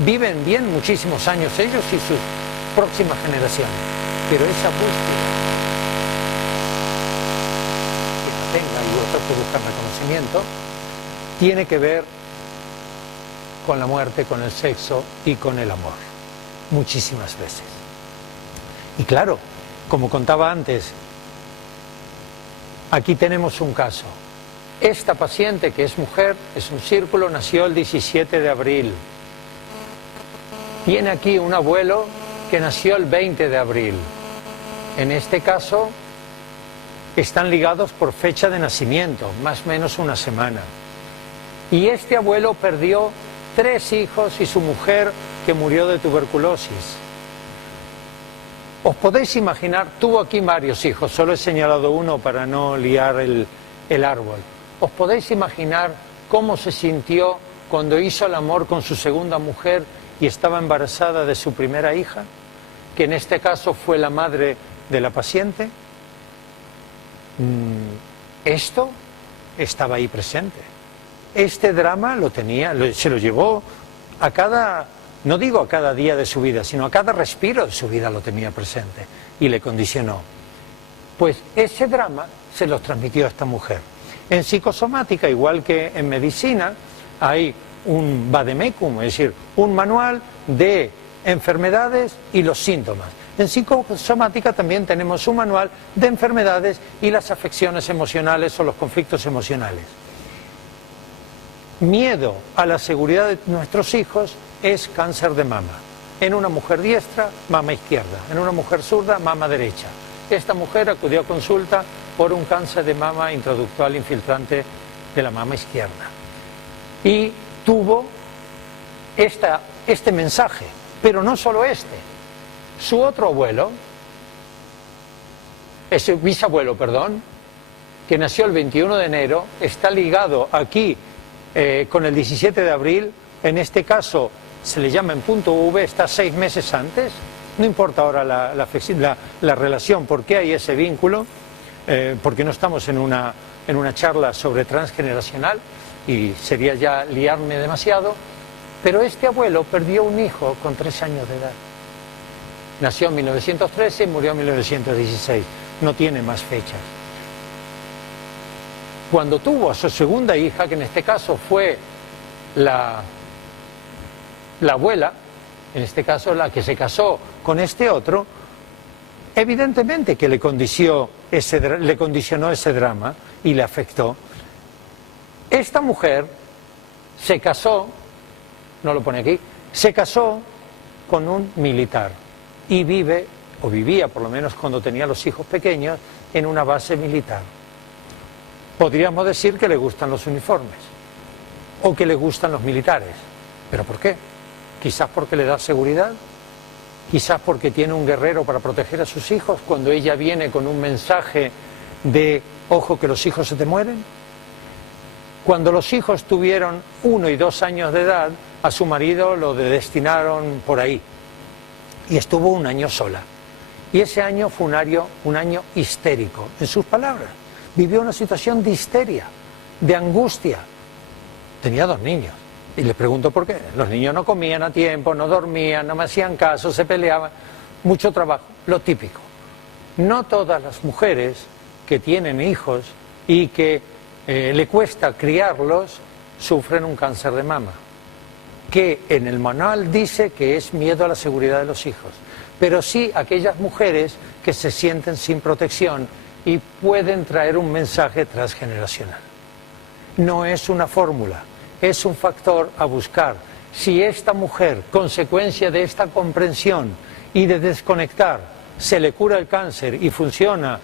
viven bien muchísimos años ellos y sus próximas generaciones. Pero esa búsqueda que la tenga y otros que buscan reconocimiento tiene que ver con la muerte, con el sexo y con el amor. Muchísimas veces. Y claro, como contaba antes, aquí tenemos un caso. Esta paciente, que es mujer, es un círculo, nació el 17 de abril. Tiene aquí un abuelo que nació el 20 de abril. En este caso, están ligados por fecha de nacimiento, más o menos una semana. Y este abuelo perdió 3 hijos y su mujer que murió de tuberculosis. Os podéis imaginar, tuvo aquí varios hijos, solo he señalado uno para no liar el árbol. ¿Os podéis imaginar cómo se sintió cuando hizo el amor con su segunda mujer y estaba embarazada de su primera hija? Que en este caso fue la madre de la paciente. Esto estaba ahí presente. Este drama lo tenía, se lo llevó a cada, no digo a cada día de su vida, sino a cada respiro de su vida lo tenía presente y le condicionó. Pues ese drama se lo transmitió a esta mujer. En psicosomática, igual que en medicina, hay un vademecum, es decir, un manual de enfermedades y los síntomas. En psicosomática también tenemos un manual de enfermedades y las afecciones emocionales o los conflictos emocionales. Miedo a la seguridad de nuestros hijos es cáncer de mama. En una mujer diestra, mama izquierda. En una mujer zurda, mama derecha. Esta mujer acudió a consulta por un cáncer de mama intraductal infiltrante de la mama izquierda. Y tuvo este mensaje, pero no solo este. Su otro abuelo, ese bisabuelo, perdón, que nació el 21 de enero, está ligado aquí con el 17 de abril, en este caso se le llama en punto V, está 6 meses antes, no importa ahora la relación, por qué hay ese vínculo, porque no estamos en una charla sobre transgeneracional y sería ya liarme demasiado, pero este abuelo perdió un hijo con 3 años de edad. Nació en 1913 y murió en 1916, no tiene más fechas. Cuando tuvo a su segunda hija, que en este caso fue la abuela, en este caso la que se casó con este otro, evidentemente que le condicionó ese drama y le afectó. Esta mujer se casó, no lo pone aquí, se casó con un militar y vive, o vivía por lo menos cuando tenía los hijos pequeños, en una base militar. Podríamos decir que le gustan los uniformes o que le gustan los militares. ¿Pero por qué? Quizás porque le da seguridad, quizás porque tiene un guerrero para proteger a sus hijos cuando ella viene con un mensaje de ojo que los hijos se te mueren. Cuando los hijos tuvieron 1 y 2 años de edad, a su marido lo destinaron por ahí y estuvo 1 año sola. Y ese año fue un año histérico, en sus palabras. Vivió una situación de histeria, de angustia. Tenía 2 niños. Y le pregunto por qué. Los niños no comían a tiempo, no dormían, no me hacían caso, se peleaban. mucho trabajo, lo típico. No todas las mujeres que tienen hijos y que le cuesta criarlos sufren un cáncer de mama, que en el manual dice que es miedo a la seguridad de los hijos, pero sí aquellas mujeres que se sienten sin protección y pueden traer un mensaje transgeneracional. No es una fórmula, es un factor a buscar. Si esta mujer, consecuencia de esta comprensión y de desconectar, se le cura el cáncer y funciona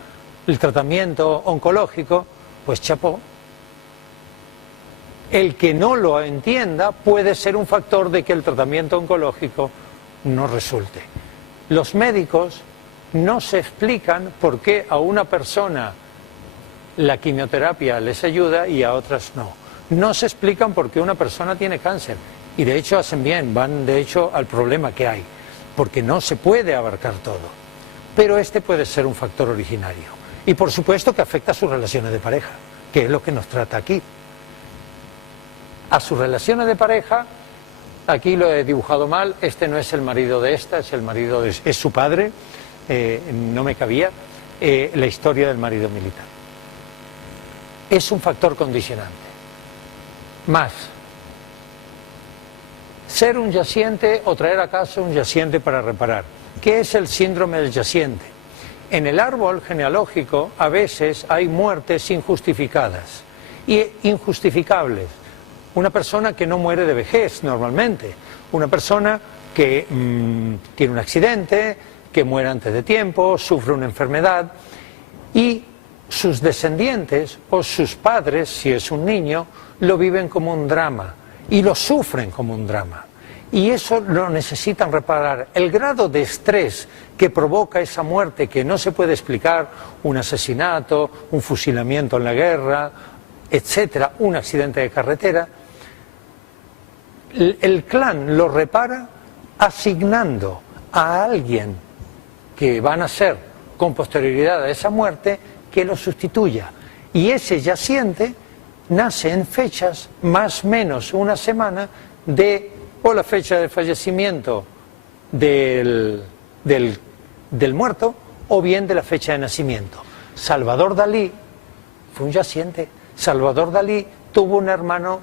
el tratamiento oncológico, pues chapó. El que no lo entienda puede ser un factor de que el tratamiento oncológico no resulte. Los médicos no se explican por qué a una persona la quimioterapia les ayuda y a otras no. No se explican por qué una persona tiene cáncer. Y de hecho hacen bien, van de hecho al problema que hay, porque no se puede abarcar todo. Pero este puede ser un factor originario. Y por supuesto que afecta a sus relaciones de pareja, que es lo que nos trata aquí. A sus relaciones de pareja, aquí lo he dibujado mal, este no es el marido de esta, es el marido de, es su padre, no me cabía, la historia del marido militar. Es un factor condicionante. Más, ser un yaciente o traer a casa un yaciente para reparar. ¿Qué es el síndrome del yaciente? En el árbol genealógico a veces hay muertes injustificadas y injustificables. Una persona que no muere de vejez normalmente, una persona que tiene un accidente, que muere antes de tiempo, sufre una enfermedad y sus descendientes o sus padres, si es un niño, lo viven como un drama y lo sufren como un drama. Y eso lo necesitan reparar. El grado de estrés que provoca esa muerte que no se puede explicar, un asesinato, un fusilamiento en la guerra, etcétera, un accidente de carretera, el clan lo repara asignando a alguien que va a nacer con posterioridad a esa muerte que lo sustituya. Y ese yaciente nace en fechas más o menos una semana de o la fecha de fallecimiento del muerto o bien de la fecha de nacimiento. Salvador Dalí fue un yaciente. Salvador Dalí tuvo un hermano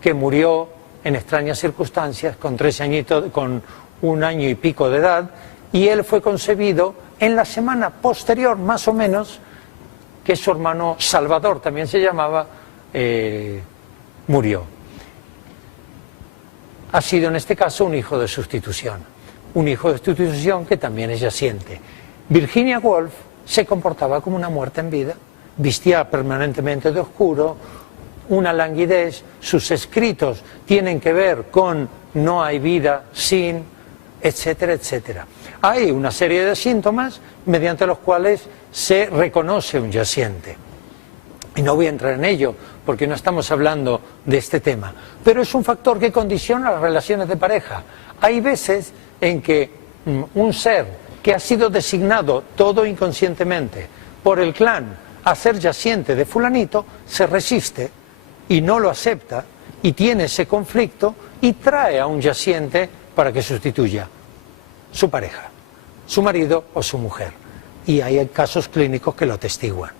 que murió en extrañas circunstancias con 13 añitos, con 1 año y pico de edad, y él fue concebido en la semana posterior más o menos que su hermano Salvador, también se llamaba, murió. Ha sido en este caso un hijo de sustitución que también es yaciente. Virginia Woolf se comportaba como una muerta en vida, vestía permanentemente de oscuro, una languidez, sus escritos tienen que ver con no hay vida sin, etcétera, etcétera. Hay una serie de síntomas mediante los cuales se reconoce un yaciente. Y no voy a entrar en ello, porque no estamos hablando de este tema. Pero es un factor que condiciona las relaciones de pareja. Hay veces en que un ser que ha sido designado todo inconscientemente por el clan a ser yaciente de fulanito, se resiste y no lo acepta y tiene ese conflicto y trae a un yaciente para que sustituya su pareja, su marido o su mujer. Y hay casos clínicos que lo atestiguan.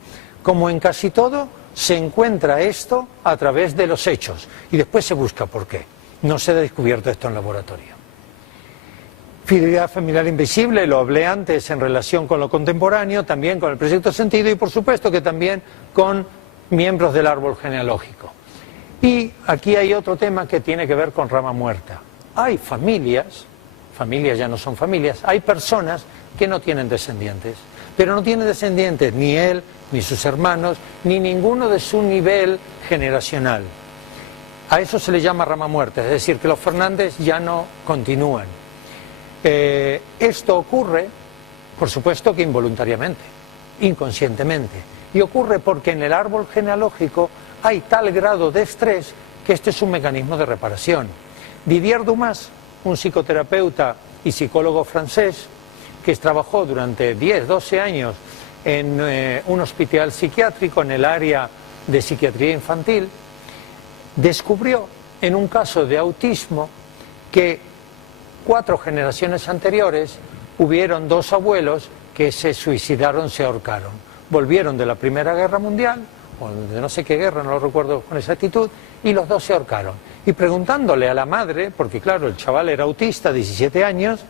Como en casi todo, se encuentra esto a través de los hechos y después se busca por qué. No se ha descubierto esto en laboratorio. Fidelidad familiar invisible, lo hablé antes en relación con lo contemporáneo, también con el proyecto sentido y por supuesto que también con miembros del árbol genealógico. Y aquí hay otro tema que tiene que ver con rama muerta. Hay familias ya no son familias, hay personas que no tienen descendientes, pero no tienen descendientes ni él, ni sus hermanos, ni ninguno de su nivel generacional. A eso se le llama rama muerta, es decir, que los Fernández ya no continúan. Esto ocurre, por supuesto que involuntariamente, inconscientemente, y ocurre porque en el árbol genealógico hay tal grado de estrés que este es un mecanismo de reparación. Didier Dumas, un psicoterapeuta y psicólogo francés, que trabajó durante 10-12 años en un hospital psiquiátrico en el área de psiquiatría infantil, descubrió en un caso de autismo que 4 generaciones anteriores hubieron 2 abuelos que se suicidaron, se ahorcaron. Volvieron de la Primera Guerra Mundial, o de no sé qué guerra, no lo recuerdo con exactitud, y los 2 se ahorcaron. Y preguntándole a la madre, porque claro, el chaval era autista, 17 años,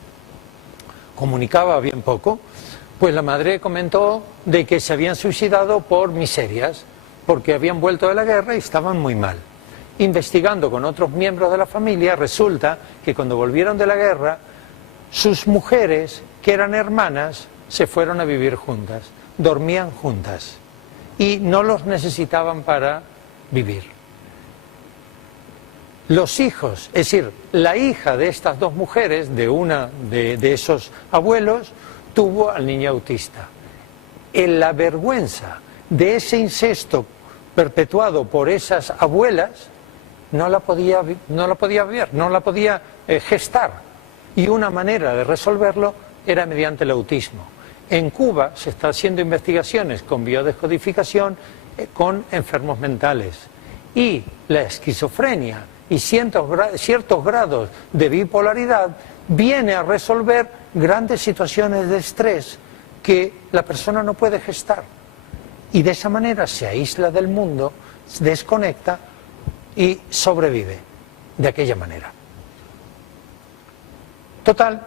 comunicaba bien poco, pues la madre comentó de que se habían suicidado por miserias, porque habían vuelto de la guerra y estaban muy mal. Investigando con otros miembros de la familia, resulta que cuando volvieron de la guerra, sus mujeres, que eran hermanas, se fueron a vivir juntas, dormían juntas y no los necesitaban para vivir. Los hijos, es decir, la hija de estas 2 mujeres, de una de esos abuelos, tuvo al niño autista. En la vergüenza de ese incesto perpetuado por esas abuelas, no la podía ver, no la podía gestar. Y una manera de resolverlo era mediante el autismo. En Cuba se está haciendo investigaciones con biodescodificación con enfermos mentales. Y la esquizofrenia y ciertos grados de bipolaridad viene a resolver grandes situaciones de estrés que la persona no puede gestar. Y de esa manera se aísla del mundo, se desconecta y sobrevive de aquella manera. Total,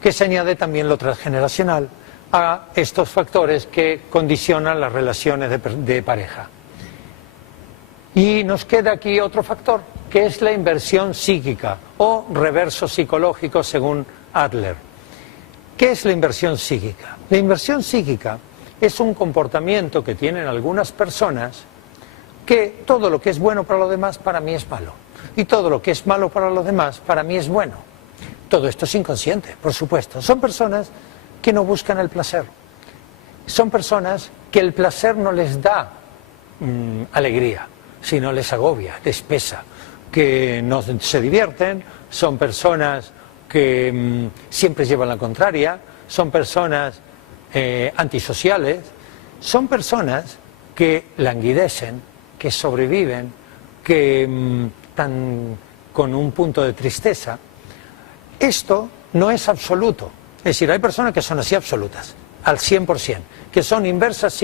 que se añade también lo transgeneracional a estos factores que condicionan las relaciones de pareja. Y nos queda aquí otro factor, que es la inversión psíquica o reverso psicológico según Adler. ¿Qué es la inversión psíquica? La inversión psíquica es un comportamiento que tienen algunas personas que todo lo que es bueno para los demás para mí es malo y todo lo que es malo para los demás para mí es bueno. Todo esto es inconsciente, por supuesto. Son personas que no buscan el placer. Son personas que el placer no les da alegría, sino les agobia, les pesa, que no se divierten, son personas que siempre llevan la contraria, son personas antisociales, son personas que languidecen, que sobreviven, que están con un punto de tristeza. Esto no es absoluto, es decir, hay personas que son así absolutas, al 100%, que son inversas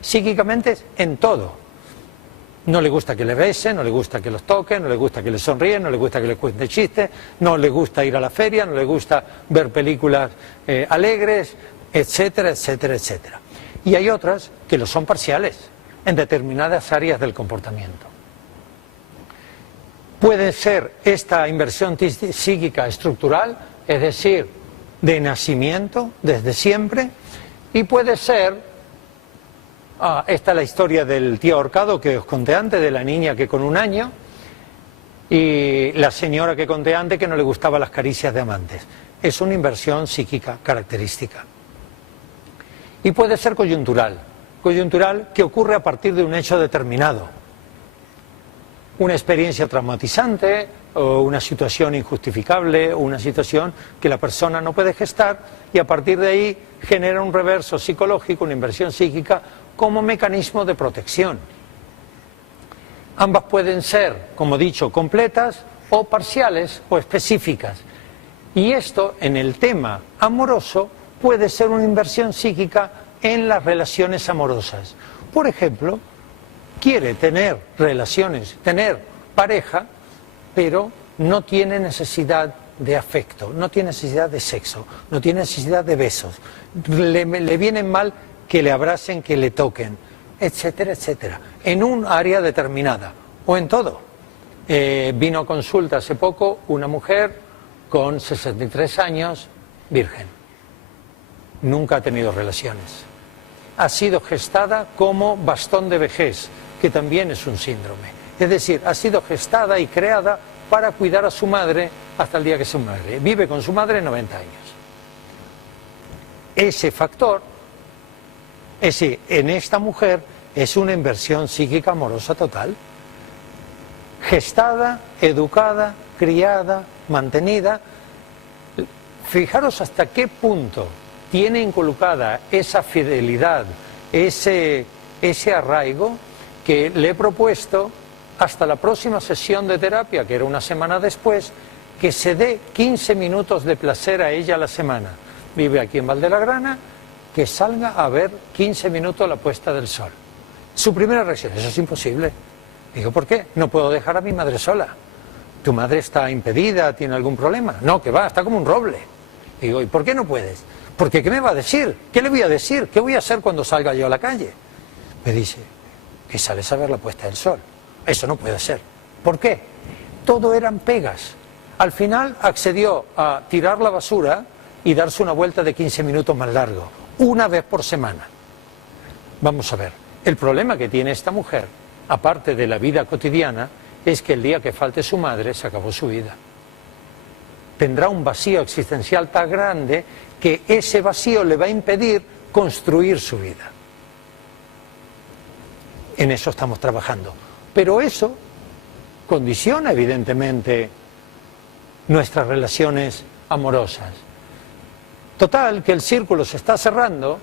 psíquicamente en todo. No le gusta que le besen, no le gusta que los toquen, no le gusta que le sonríen, no le gusta que le cuenten chistes, no le gusta ir a la feria, no le gusta ver películas alegres, etcétera, etcétera, etcétera. Y hay otras que lo son parciales en determinadas áreas del comportamiento. Puede ser esta inversión psíquica estructural, es decir, de nacimiento, desde siempre, y puede ser, esta es la historia del tío ahorcado que os conté antes, de la niña que con 1 año, y la señora que conté antes que no le gustaban las caricias de amantes. Es una inversión psíquica característica. Y puede ser coyuntural que ocurre a partir de un hecho determinado. Una experiencia traumatizante o una situación injustificable o una situación que la persona no puede gestar y a partir de ahí genera un reverso psicológico, una inversión psíquica como mecanismo de protección. Ambas pueden ser, como he dicho, completas o parciales o específicas. Y esto en el tema amoroso puede ser una inversión psíquica en las relaciones amorosas. Por ejemplo, quiere tener relaciones, tener pareja, pero no tiene necesidad de afecto, no tiene necesidad de sexo, no tiene necesidad de besos, le vienen mal que le abracen, que le toquen, etcétera, etcétera, en un área determinada o en todo. Vino a consulta hace poco una mujer con 63 años, virgen, nunca ha tenido relaciones, ha sido gestada como bastón de vejez, que también es un síndrome. Es decir, ha sido gestada y creada para cuidar a su madre hasta el día que se muere. Vive con su madre 90 años. Ese factor, en esta mujer, es una inversión psíquica amorosa total. Gestada, educada, criada, mantenida. Fijaros hasta qué punto tiene inculcada esa fidelidad, ese arraigo, que le he propuesto hasta la próxima sesión de terapia, que era una semana después, que se dé 15 minutos de placer a ella a la semana, vive aquí en Valdelagrana, que salga a ver 15 minutos la puesta del sol. Su primera reacción: eso es imposible. Digo, ¿por qué? No puedo dejar a mi madre sola. ¿Tu madre está impedida? ¿Tiene algún problema? No, que va, está como un roble. Digo, ¿y por qué no puedes? Porque ¿qué me va a decir? ¿Qué le voy a decir? ¿Qué voy a hacer cuando salga yo a la calle? Me dice, que sales a ver la puesta del sol. Eso no puede ser. ¿Por qué? Todo eran pegas. Al final accedió a tirar la basura y darse una vuelta de 15 minutos más largo, una vez por semana. Vamos a ver, el problema que tiene esta mujer, aparte de la vida cotidiana, es que el día que falte su madre se acabó su vida. Tendrá un vacío existencial tan grande que ese vacío le va a impedir construir su vida. En eso estamos trabajando. Pero eso condiciona evidentemente nuestras relaciones amorosas. Total, que el círculo se está cerrando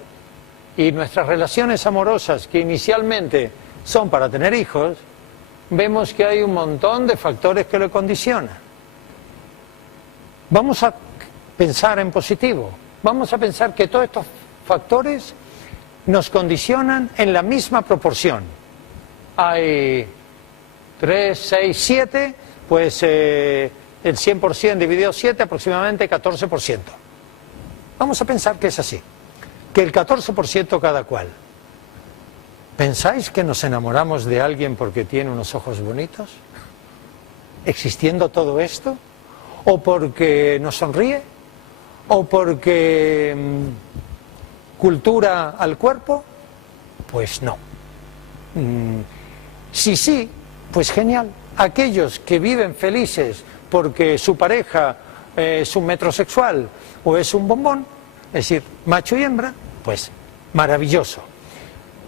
y nuestras relaciones amorosas, que inicialmente son para tener hijos, vemos que hay un montón de factores que lo condicionan. Vamos a pensar en positivo. Vamos a pensar que todos estos factores nos condicionan en la misma proporción. Hay 3, 6, 7, pues el 100% dividido 7, aproximadamente 14%. Vamos a pensar que es así, que el 14% cada cual. ¿Pensáis que nos enamoramos de alguien porque tiene unos ojos bonitos? ¿Existiendo todo esto? ¿O porque nos sonríe? ¿O porque cultura al cuerpo? Pues no. Si sí, pues genial. Aquellos que viven felices porque su pareja es un metrosexual o es un bombón, es decir, macho y hembra, pues maravilloso.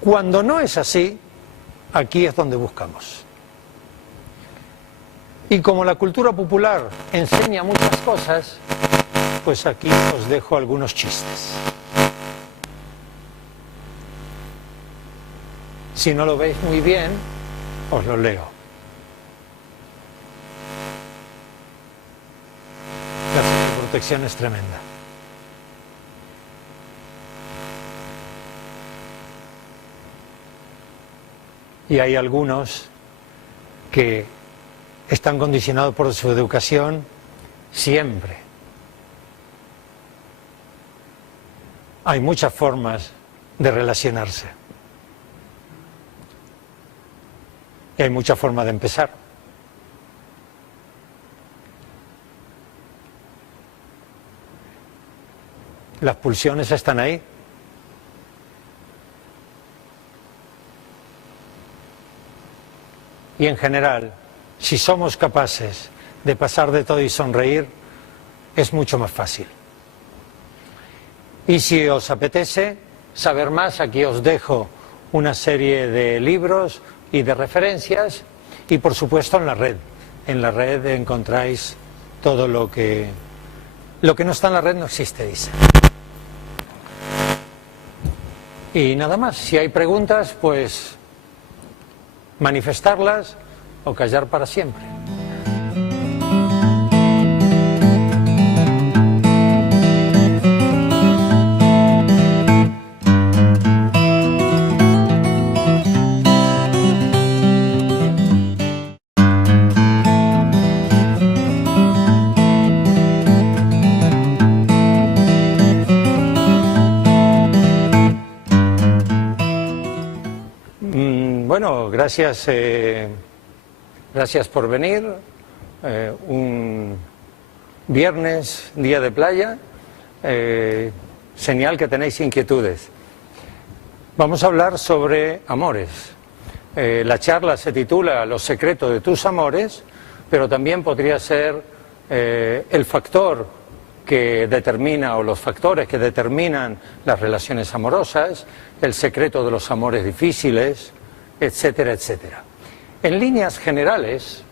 Cuando no es así, aquí es donde buscamos. Y como la cultura popular enseña muchas cosas, pues aquí os dejo algunos chistes. Si no lo veis muy bien, os lo leo. La sobreprotección es tremenda. Y hay algunos que están condicionados por su educación siempre. Hay muchas formas de relacionarse. Y hay muchas formas de empezar. Las pulsiones están ahí. Y en general, si somos capaces de pasar de todo y sonreír, es mucho más fácil. Y si os apetece saber más, aquí os dejo una serie de libros y de referencias, y por supuesto en la red. En la red encontráis todo lo que no está en la red no existe, dice. Y nada más, si hay preguntas, pues manifestarlas o callar para siempre. Bueno, gracias por venir. Un viernes, día de playa, señal que tenéis inquietudes. Vamos a hablar sobre amores. La charla se titula Los secretos de tus amores, pero también podría ser el factor que determina, o los factores que determinan las relaciones amorosas, el secreto de los amores difíciles, etcétera, etcétera. En líneas generales,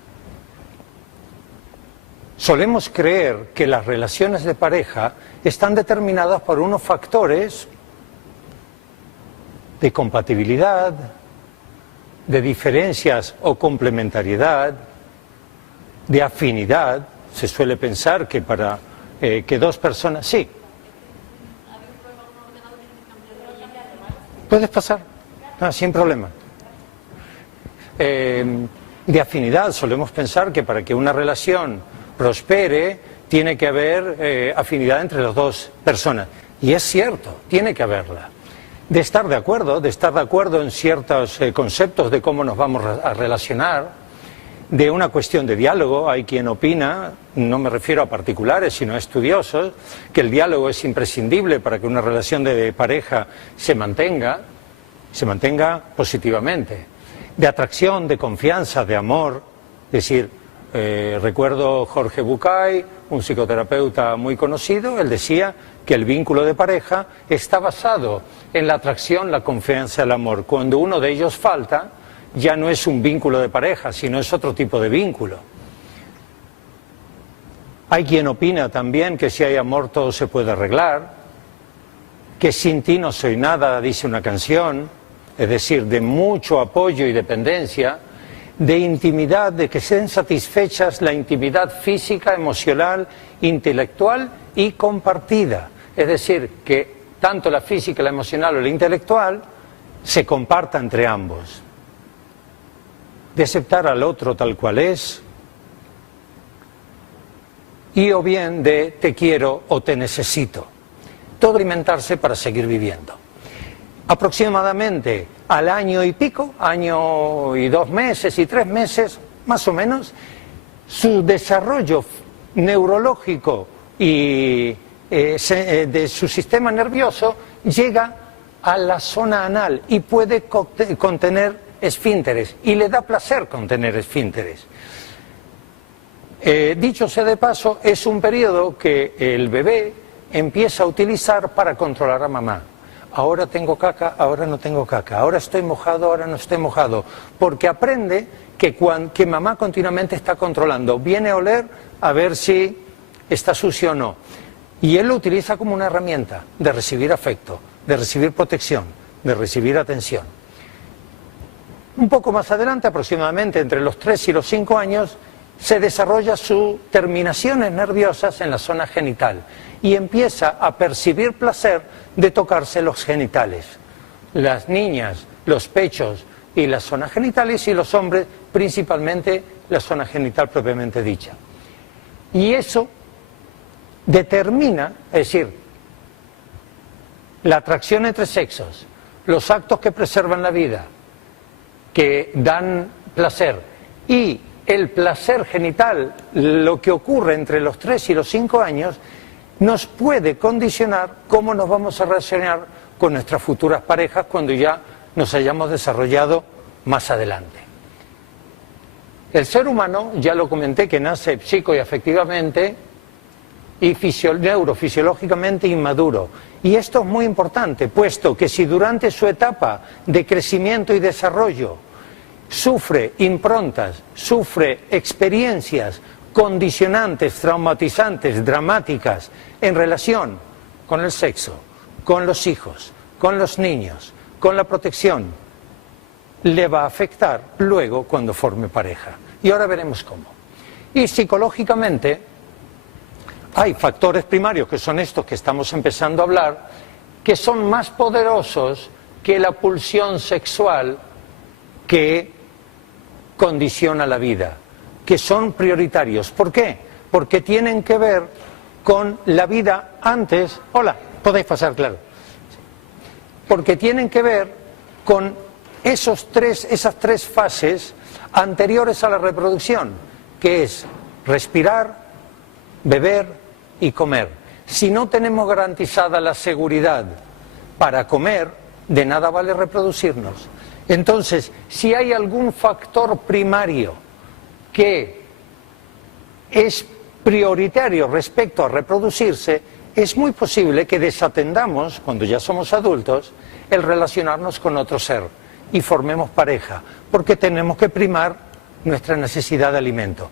solemos creer que las relaciones de pareja están determinadas por unos factores de compatibilidad, de diferencias o complementariedad, de afinidad. Se suele pensar que para que dos personas... Sí. Puedes pasar, sin problema. De afinidad, solemos pensar que para que una relación prospere tiene que haber afinidad entre las dos personas. Y es cierto, tiene que haberla. De estar de acuerdo en ciertos conceptos de cómo nos vamos a relacionar, de una cuestión de diálogo. Hay quien opina, no me refiero a particulares, sino a estudiosos, que el diálogo es imprescindible para que una relación de pareja se mantenga positivamente. De atracción, de confianza, de amor. Es decir, recuerdo Jorge Bucay, un psicoterapeuta muy conocido, él decía que el vínculo de pareja está basado en la atracción, la confianza, el amor. Cuando uno de ellos falta, ya no es un vínculo de pareja, sino es otro tipo de vínculo. Hay quien opina también que si hay amor todo se puede arreglar, que sin ti no soy nada, dice una canción, es decir, de mucho apoyo y dependencia, de intimidad, de que sean satisfechas la intimidad física, emocional, intelectual y compartida. Es decir, que tanto la física, la emocional o la intelectual se comparta entre ambos. De aceptar al otro tal cual es, y o bien de te quiero o te necesito. Todo alimentarse para seguir viviendo. Aproximadamente al año y pico, año y 2 meses y 3 meses, más o menos, su desarrollo neurológico y de su sistema nervioso llega a la zona anal y puede contener esfínteres, y le da placer contener esfínteres. Dicho sea de paso, es un periodo que el bebé empieza a utilizar para controlar a mamá. Ahora tengo caca, ahora no tengo caca, ahora estoy mojado, ahora no estoy mojado, porque aprende que mamá continuamente está controlando, viene a oler a ver si está sucio o no, y él lo utiliza como una herramienta de recibir afecto, de recibir protección, de recibir atención. Un poco más adelante, aproximadamente entre los 3 y los 5 años, se desarrolla sus terminaciones nerviosas en la zona genital y empieza a percibir placer de tocarse los genitales. Las niñas, los pechos y las zonas genitales, y los hombres principalmente la zona genital propiamente dicha. Y eso determina, es decir, la atracción entre sexos, los actos que preservan la vida, que dan placer, y el placer genital, lo que ocurre entre los 3 y los 5 años, nos puede condicionar cómo nos vamos a relacionar con nuestras futuras parejas cuando ya nos hayamos desarrollado más adelante. El ser humano, ya lo comenté, que nace psico y afectivamente y neurofisiológicamente inmaduro. Y esto es muy importante, puesto que si durante su etapa de crecimiento y desarrollo sufre improntas, sufre experiencias condicionantes, traumatizantes, dramáticas en relación con el sexo, con los hijos, con los niños, con la protección, le va a afectar luego cuando forme pareja. Y ahora veremos cómo. Y psicológicamente hay factores primarios, que son estos que estamos empezando a hablar, que son más poderosos que la pulsión sexual que condiciona la vida, que son prioritarios. ¿Por qué? Porque tienen que ver con la vida antes... Hola, podéis pasar, claro. Porque tienen que ver con esas tres fases anteriores a la reproducción, que es respirar, beber y comer. Si no tenemos garantizada la seguridad para comer, de nada vale reproducirnos. Entonces, si hay algún factor primario que es prioritario respecto a reproducirse, es muy posible que desatendamos, cuando ya somos adultos, el relacionarnos con otro ser y formemos pareja, porque tenemos que primar nuestra necesidad de alimento.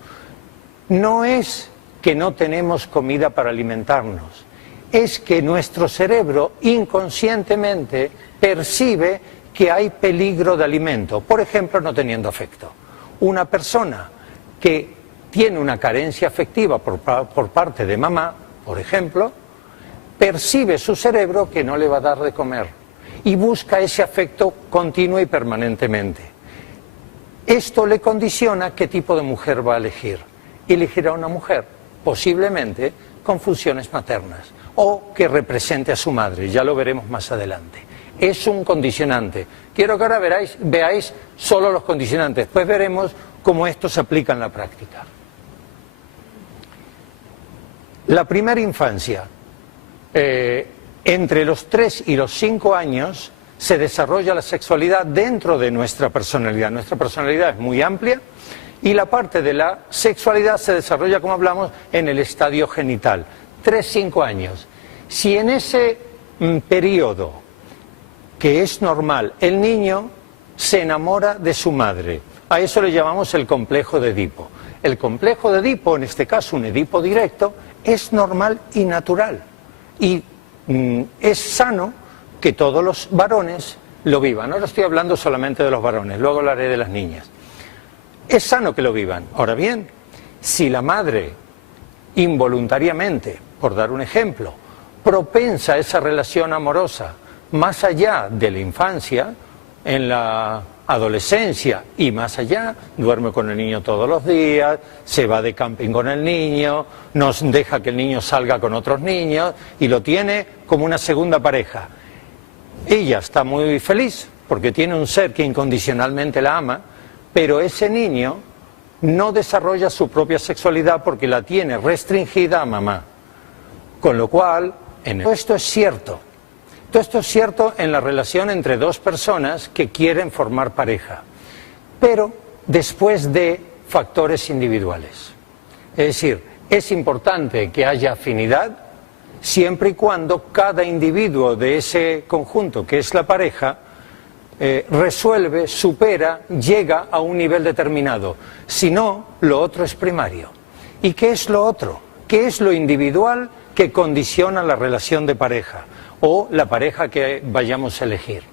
No es que no tenemos comida para alimentarnos, es que nuestro cerebro inconscientemente percibe que hay peligro de alimento, por ejemplo, no teniendo afecto. Una persona que tiene una carencia afectiva por parte de mamá, por ejemplo, percibe su cerebro que no le va a dar de comer y busca ese afecto continuo y permanentemente. Esto le condiciona qué tipo de mujer va a elegir. Elegirá una mujer, posiblemente con funciones maternas, o que represente a su madre, ya lo veremos más adelante. Es un condicionante. Quiero que ahora veáis solo los condicionantes, después veremos cómo esto se aplica en la práctica. La primera infancia, entre los 3 y los 5 años, se desarrolla la sexualidad dentro de nuestra personalidad. Nuestra personalidad es muy amplia y la parte de la sexualidad se desarrolla, como hablamos, en el estadio genital. 3-5 años. Si en ese periodo, que es normal, el niño se enamora de su madre, a eso le llamamos el complejo de Edipo. El complejo de Edipo, en este caso un Edipo directo, es normal y natural. Y es sano que todos los varones lo vivan. Ahora estoy hablando solamente de los varones, luego hablaré de las niñas. Es sano que lo vivan. Ahora bien, si la madre involuntariamente, por dar un ejemplo, propensa a esa relación amorosa más allá de la infancia, en la adolescencia y más allá, duerme con el niño todos los días, se va de camping con el niño, nos deja que el niño salga con otros niños y lo tiene como una segunda pareja. Ella está muy feliz porque tiene un ser que incondicionalmente la ama, pero ese niño no desarrolla su propia sexualidad porque la tiene restringida a mamá. Con lo cual, todo esto es cierto. Todo esto es cierto en la relación entre dos personas que quieren formar pareja, pero después de factores individuales. Es decir, es importante que haya afinidad siempre y cuando cada individuo de ese conjunto, que es la pareja, resuelve, supera, llega a un nivel determinado. Si no, lo otro es primario. ¿Y qué es lo otro? ¿Qué es lo individual que condiciona la relación de pareja o la pareja que vayamos a elegir?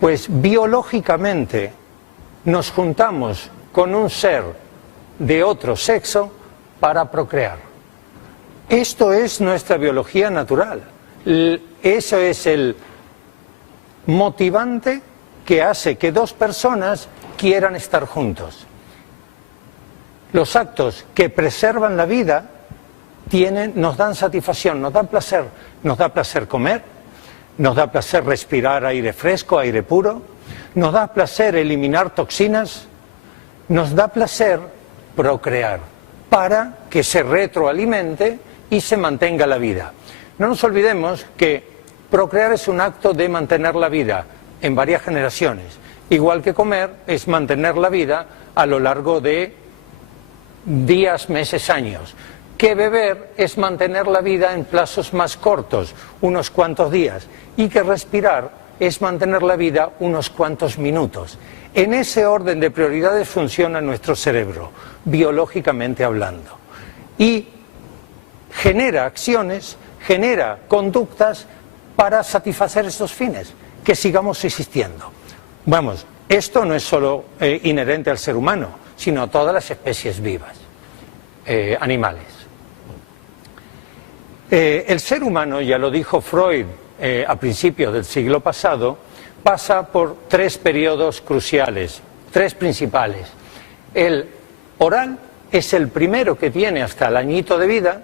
Pues biológicamente nos juntamos con un ser de otro sexo para procrear. Esto es nuestra biología natural. Eso es el motivante que hace que dos personas quieran estar juntos. Los actos que preservan la vida nos dan satisfacción, nos dan placer. Nos da placer comer, nos da placer respirar aire fresco, aire puro, nos da placer eliminar toxinas, nos da placer procrear para que se retroalimente y se mantenga la vida. No nos olvidemos que procrear es un acto de mantener la vida en varias generaciones, igual que comer es mantener la vida a lo largo de días, meses, años. Que beber es mantener la vida en plazos más cortos, unos cuantos días, y que respirar es mantener la vida unos cuantos minutos. En ese orden de prioridades funciona nuestro cerebro, biológicamente hablando, y genera acciones, genera conductas para satisfacer estos fines, que sigamos existiendo. Vamos, esto no es solo inherente al ser humano, sino a todas las especies vivas, animales. El ser humano, ya lo dijo Freud a principios del siglo pasado, pasa por 3 periodos cruciales, 3 principales. El oral es el primero que tiene hasta el añito de vida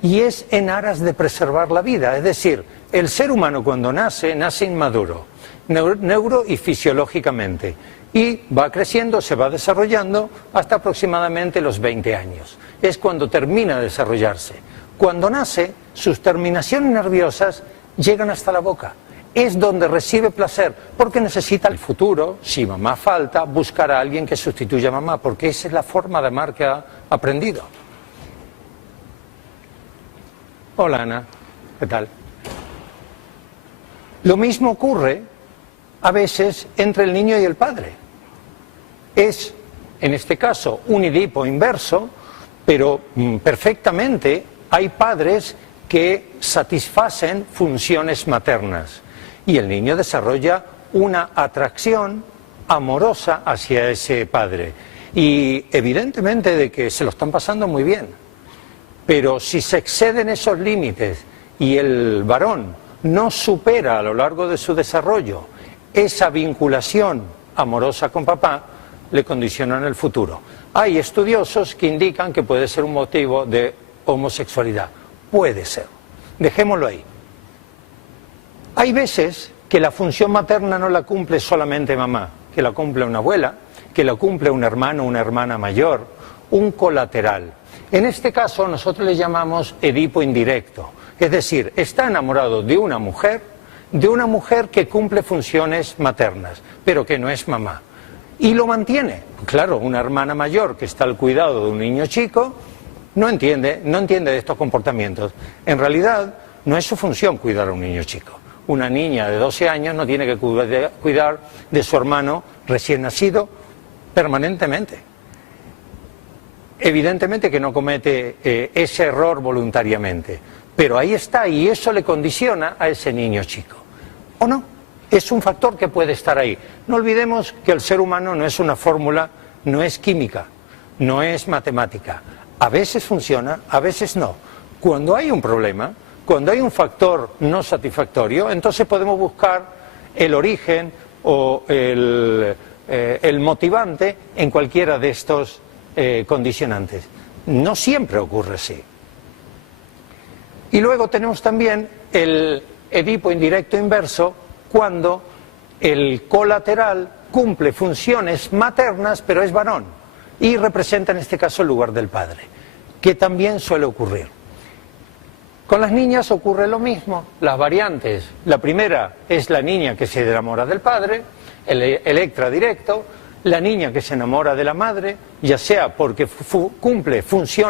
y es en aras de preservar la vida. Es decir, el ser humano cuando nace inmaduro, neuro y fisiológicamente, y va creciendo, se va desarrollando hasta aproximadamente los 20 años. Es cuando termina de desarrollarse. Cuando nace, sus terminaciones nerviosas llegan hasta la boca. Es donde recibe placer, porque necesita el futuro, si mamá falta, buscar a alguien que sustituya a mamá, porque esa es la forma de amar que ha aprendido. Hola Ana, ¿qué tal? Lo mismo ocurre a veces entre el niño y el padre. Es, en este caso, un Edipo inverso, pero perfectamente hay padres que satisfacen funciones maternas y el niño desarrolla una atracción amorosa hacia ese padre y evidentemente de que se lo están pasando muy bien, pero si se exceden esos límites y el varón no supera a lo largo de su desarrollo esa vinculación amorosa con papá, le condiciona en el futuro. Hay estudiosos que indican que puede ser un motivo de homosexualidad. Puede ser. Dejémoslo ahí. Hay veces que la función materna no la cumple solamente mamá, que la cumple una abuela, que la cumple un hermano o una hermana mayor, un colateral. En este caso nosotros le llamamos Edipo indirecto, es decir, está enamorado de una mujer que cumple funciones maternas, pero que no es mamá. Y lo mantiene. Claro, una hermana mayor que está al cuidado de un niño chico no entiende de estos comportamientos. En realidad, no es su función cuidar a un niño chico. Una niña de 12 años no tiene que cuidar de su hermano recién nacido permanentemente. Evidentemente que no comete ese error voluntariamente, pero ahí está y eso le condiciona a ese niño chico. ¿O no? Es un factor que puede estar ahí. No olvidemos que el ser humano no es una fórmula, no es química, no es matemática. A veces funciona, a veces no. Cuando hay un problema, cuando hay un factor no satisfactorio, entonces podemos buscar el origen o el motivante en cualquiera de estos condicionantes. No siempre ocurre así. Y luego tenemos también el Edipo indirecto inverso, cuando el colateral cumple funciones maternas, pero es varón, y representa en este caso el lugar del padre, que también suele ocurrir. Con las niñas ocurre lo mismo, las variantes. La primera es la niña que se enamora del padre, el Electra directo, la niña que se enamora de la madre, ya sea porque cumple funciones